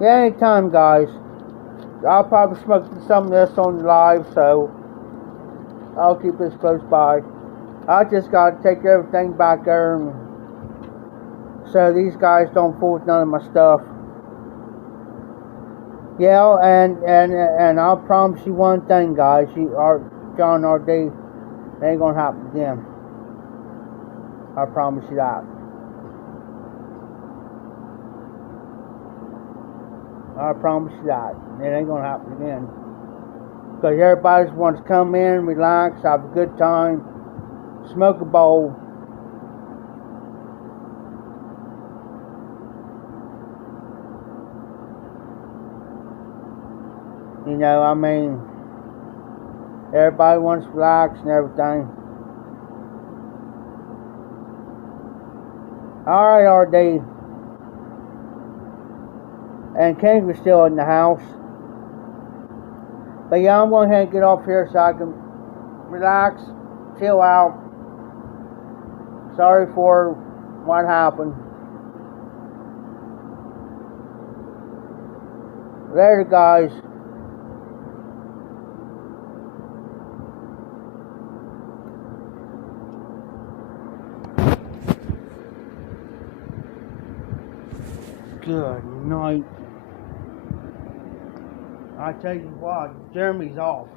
Yeah, anytime, guys. I'll probably smoke some of this on the live, so I'll keep this close by. I just gotta take everything back there, and so these guys don't fool with none of my stuff. Yeah, and I'll promise you one thing, guys. John RD, it ain't gonna happen again. I promise you that. I promise you that. It ain't gonna happen again. Because everybody just wants to come in, relax, have a good time, smoke a bowl. You know, I mean, everybody wants to relax and everything. Alright, RD. And King was still in the house. But yeah, I'm going to get off here so I can relax, chill out. Sorry for what happened. Later, guys. Good night. I tell you what, Jeremy's off.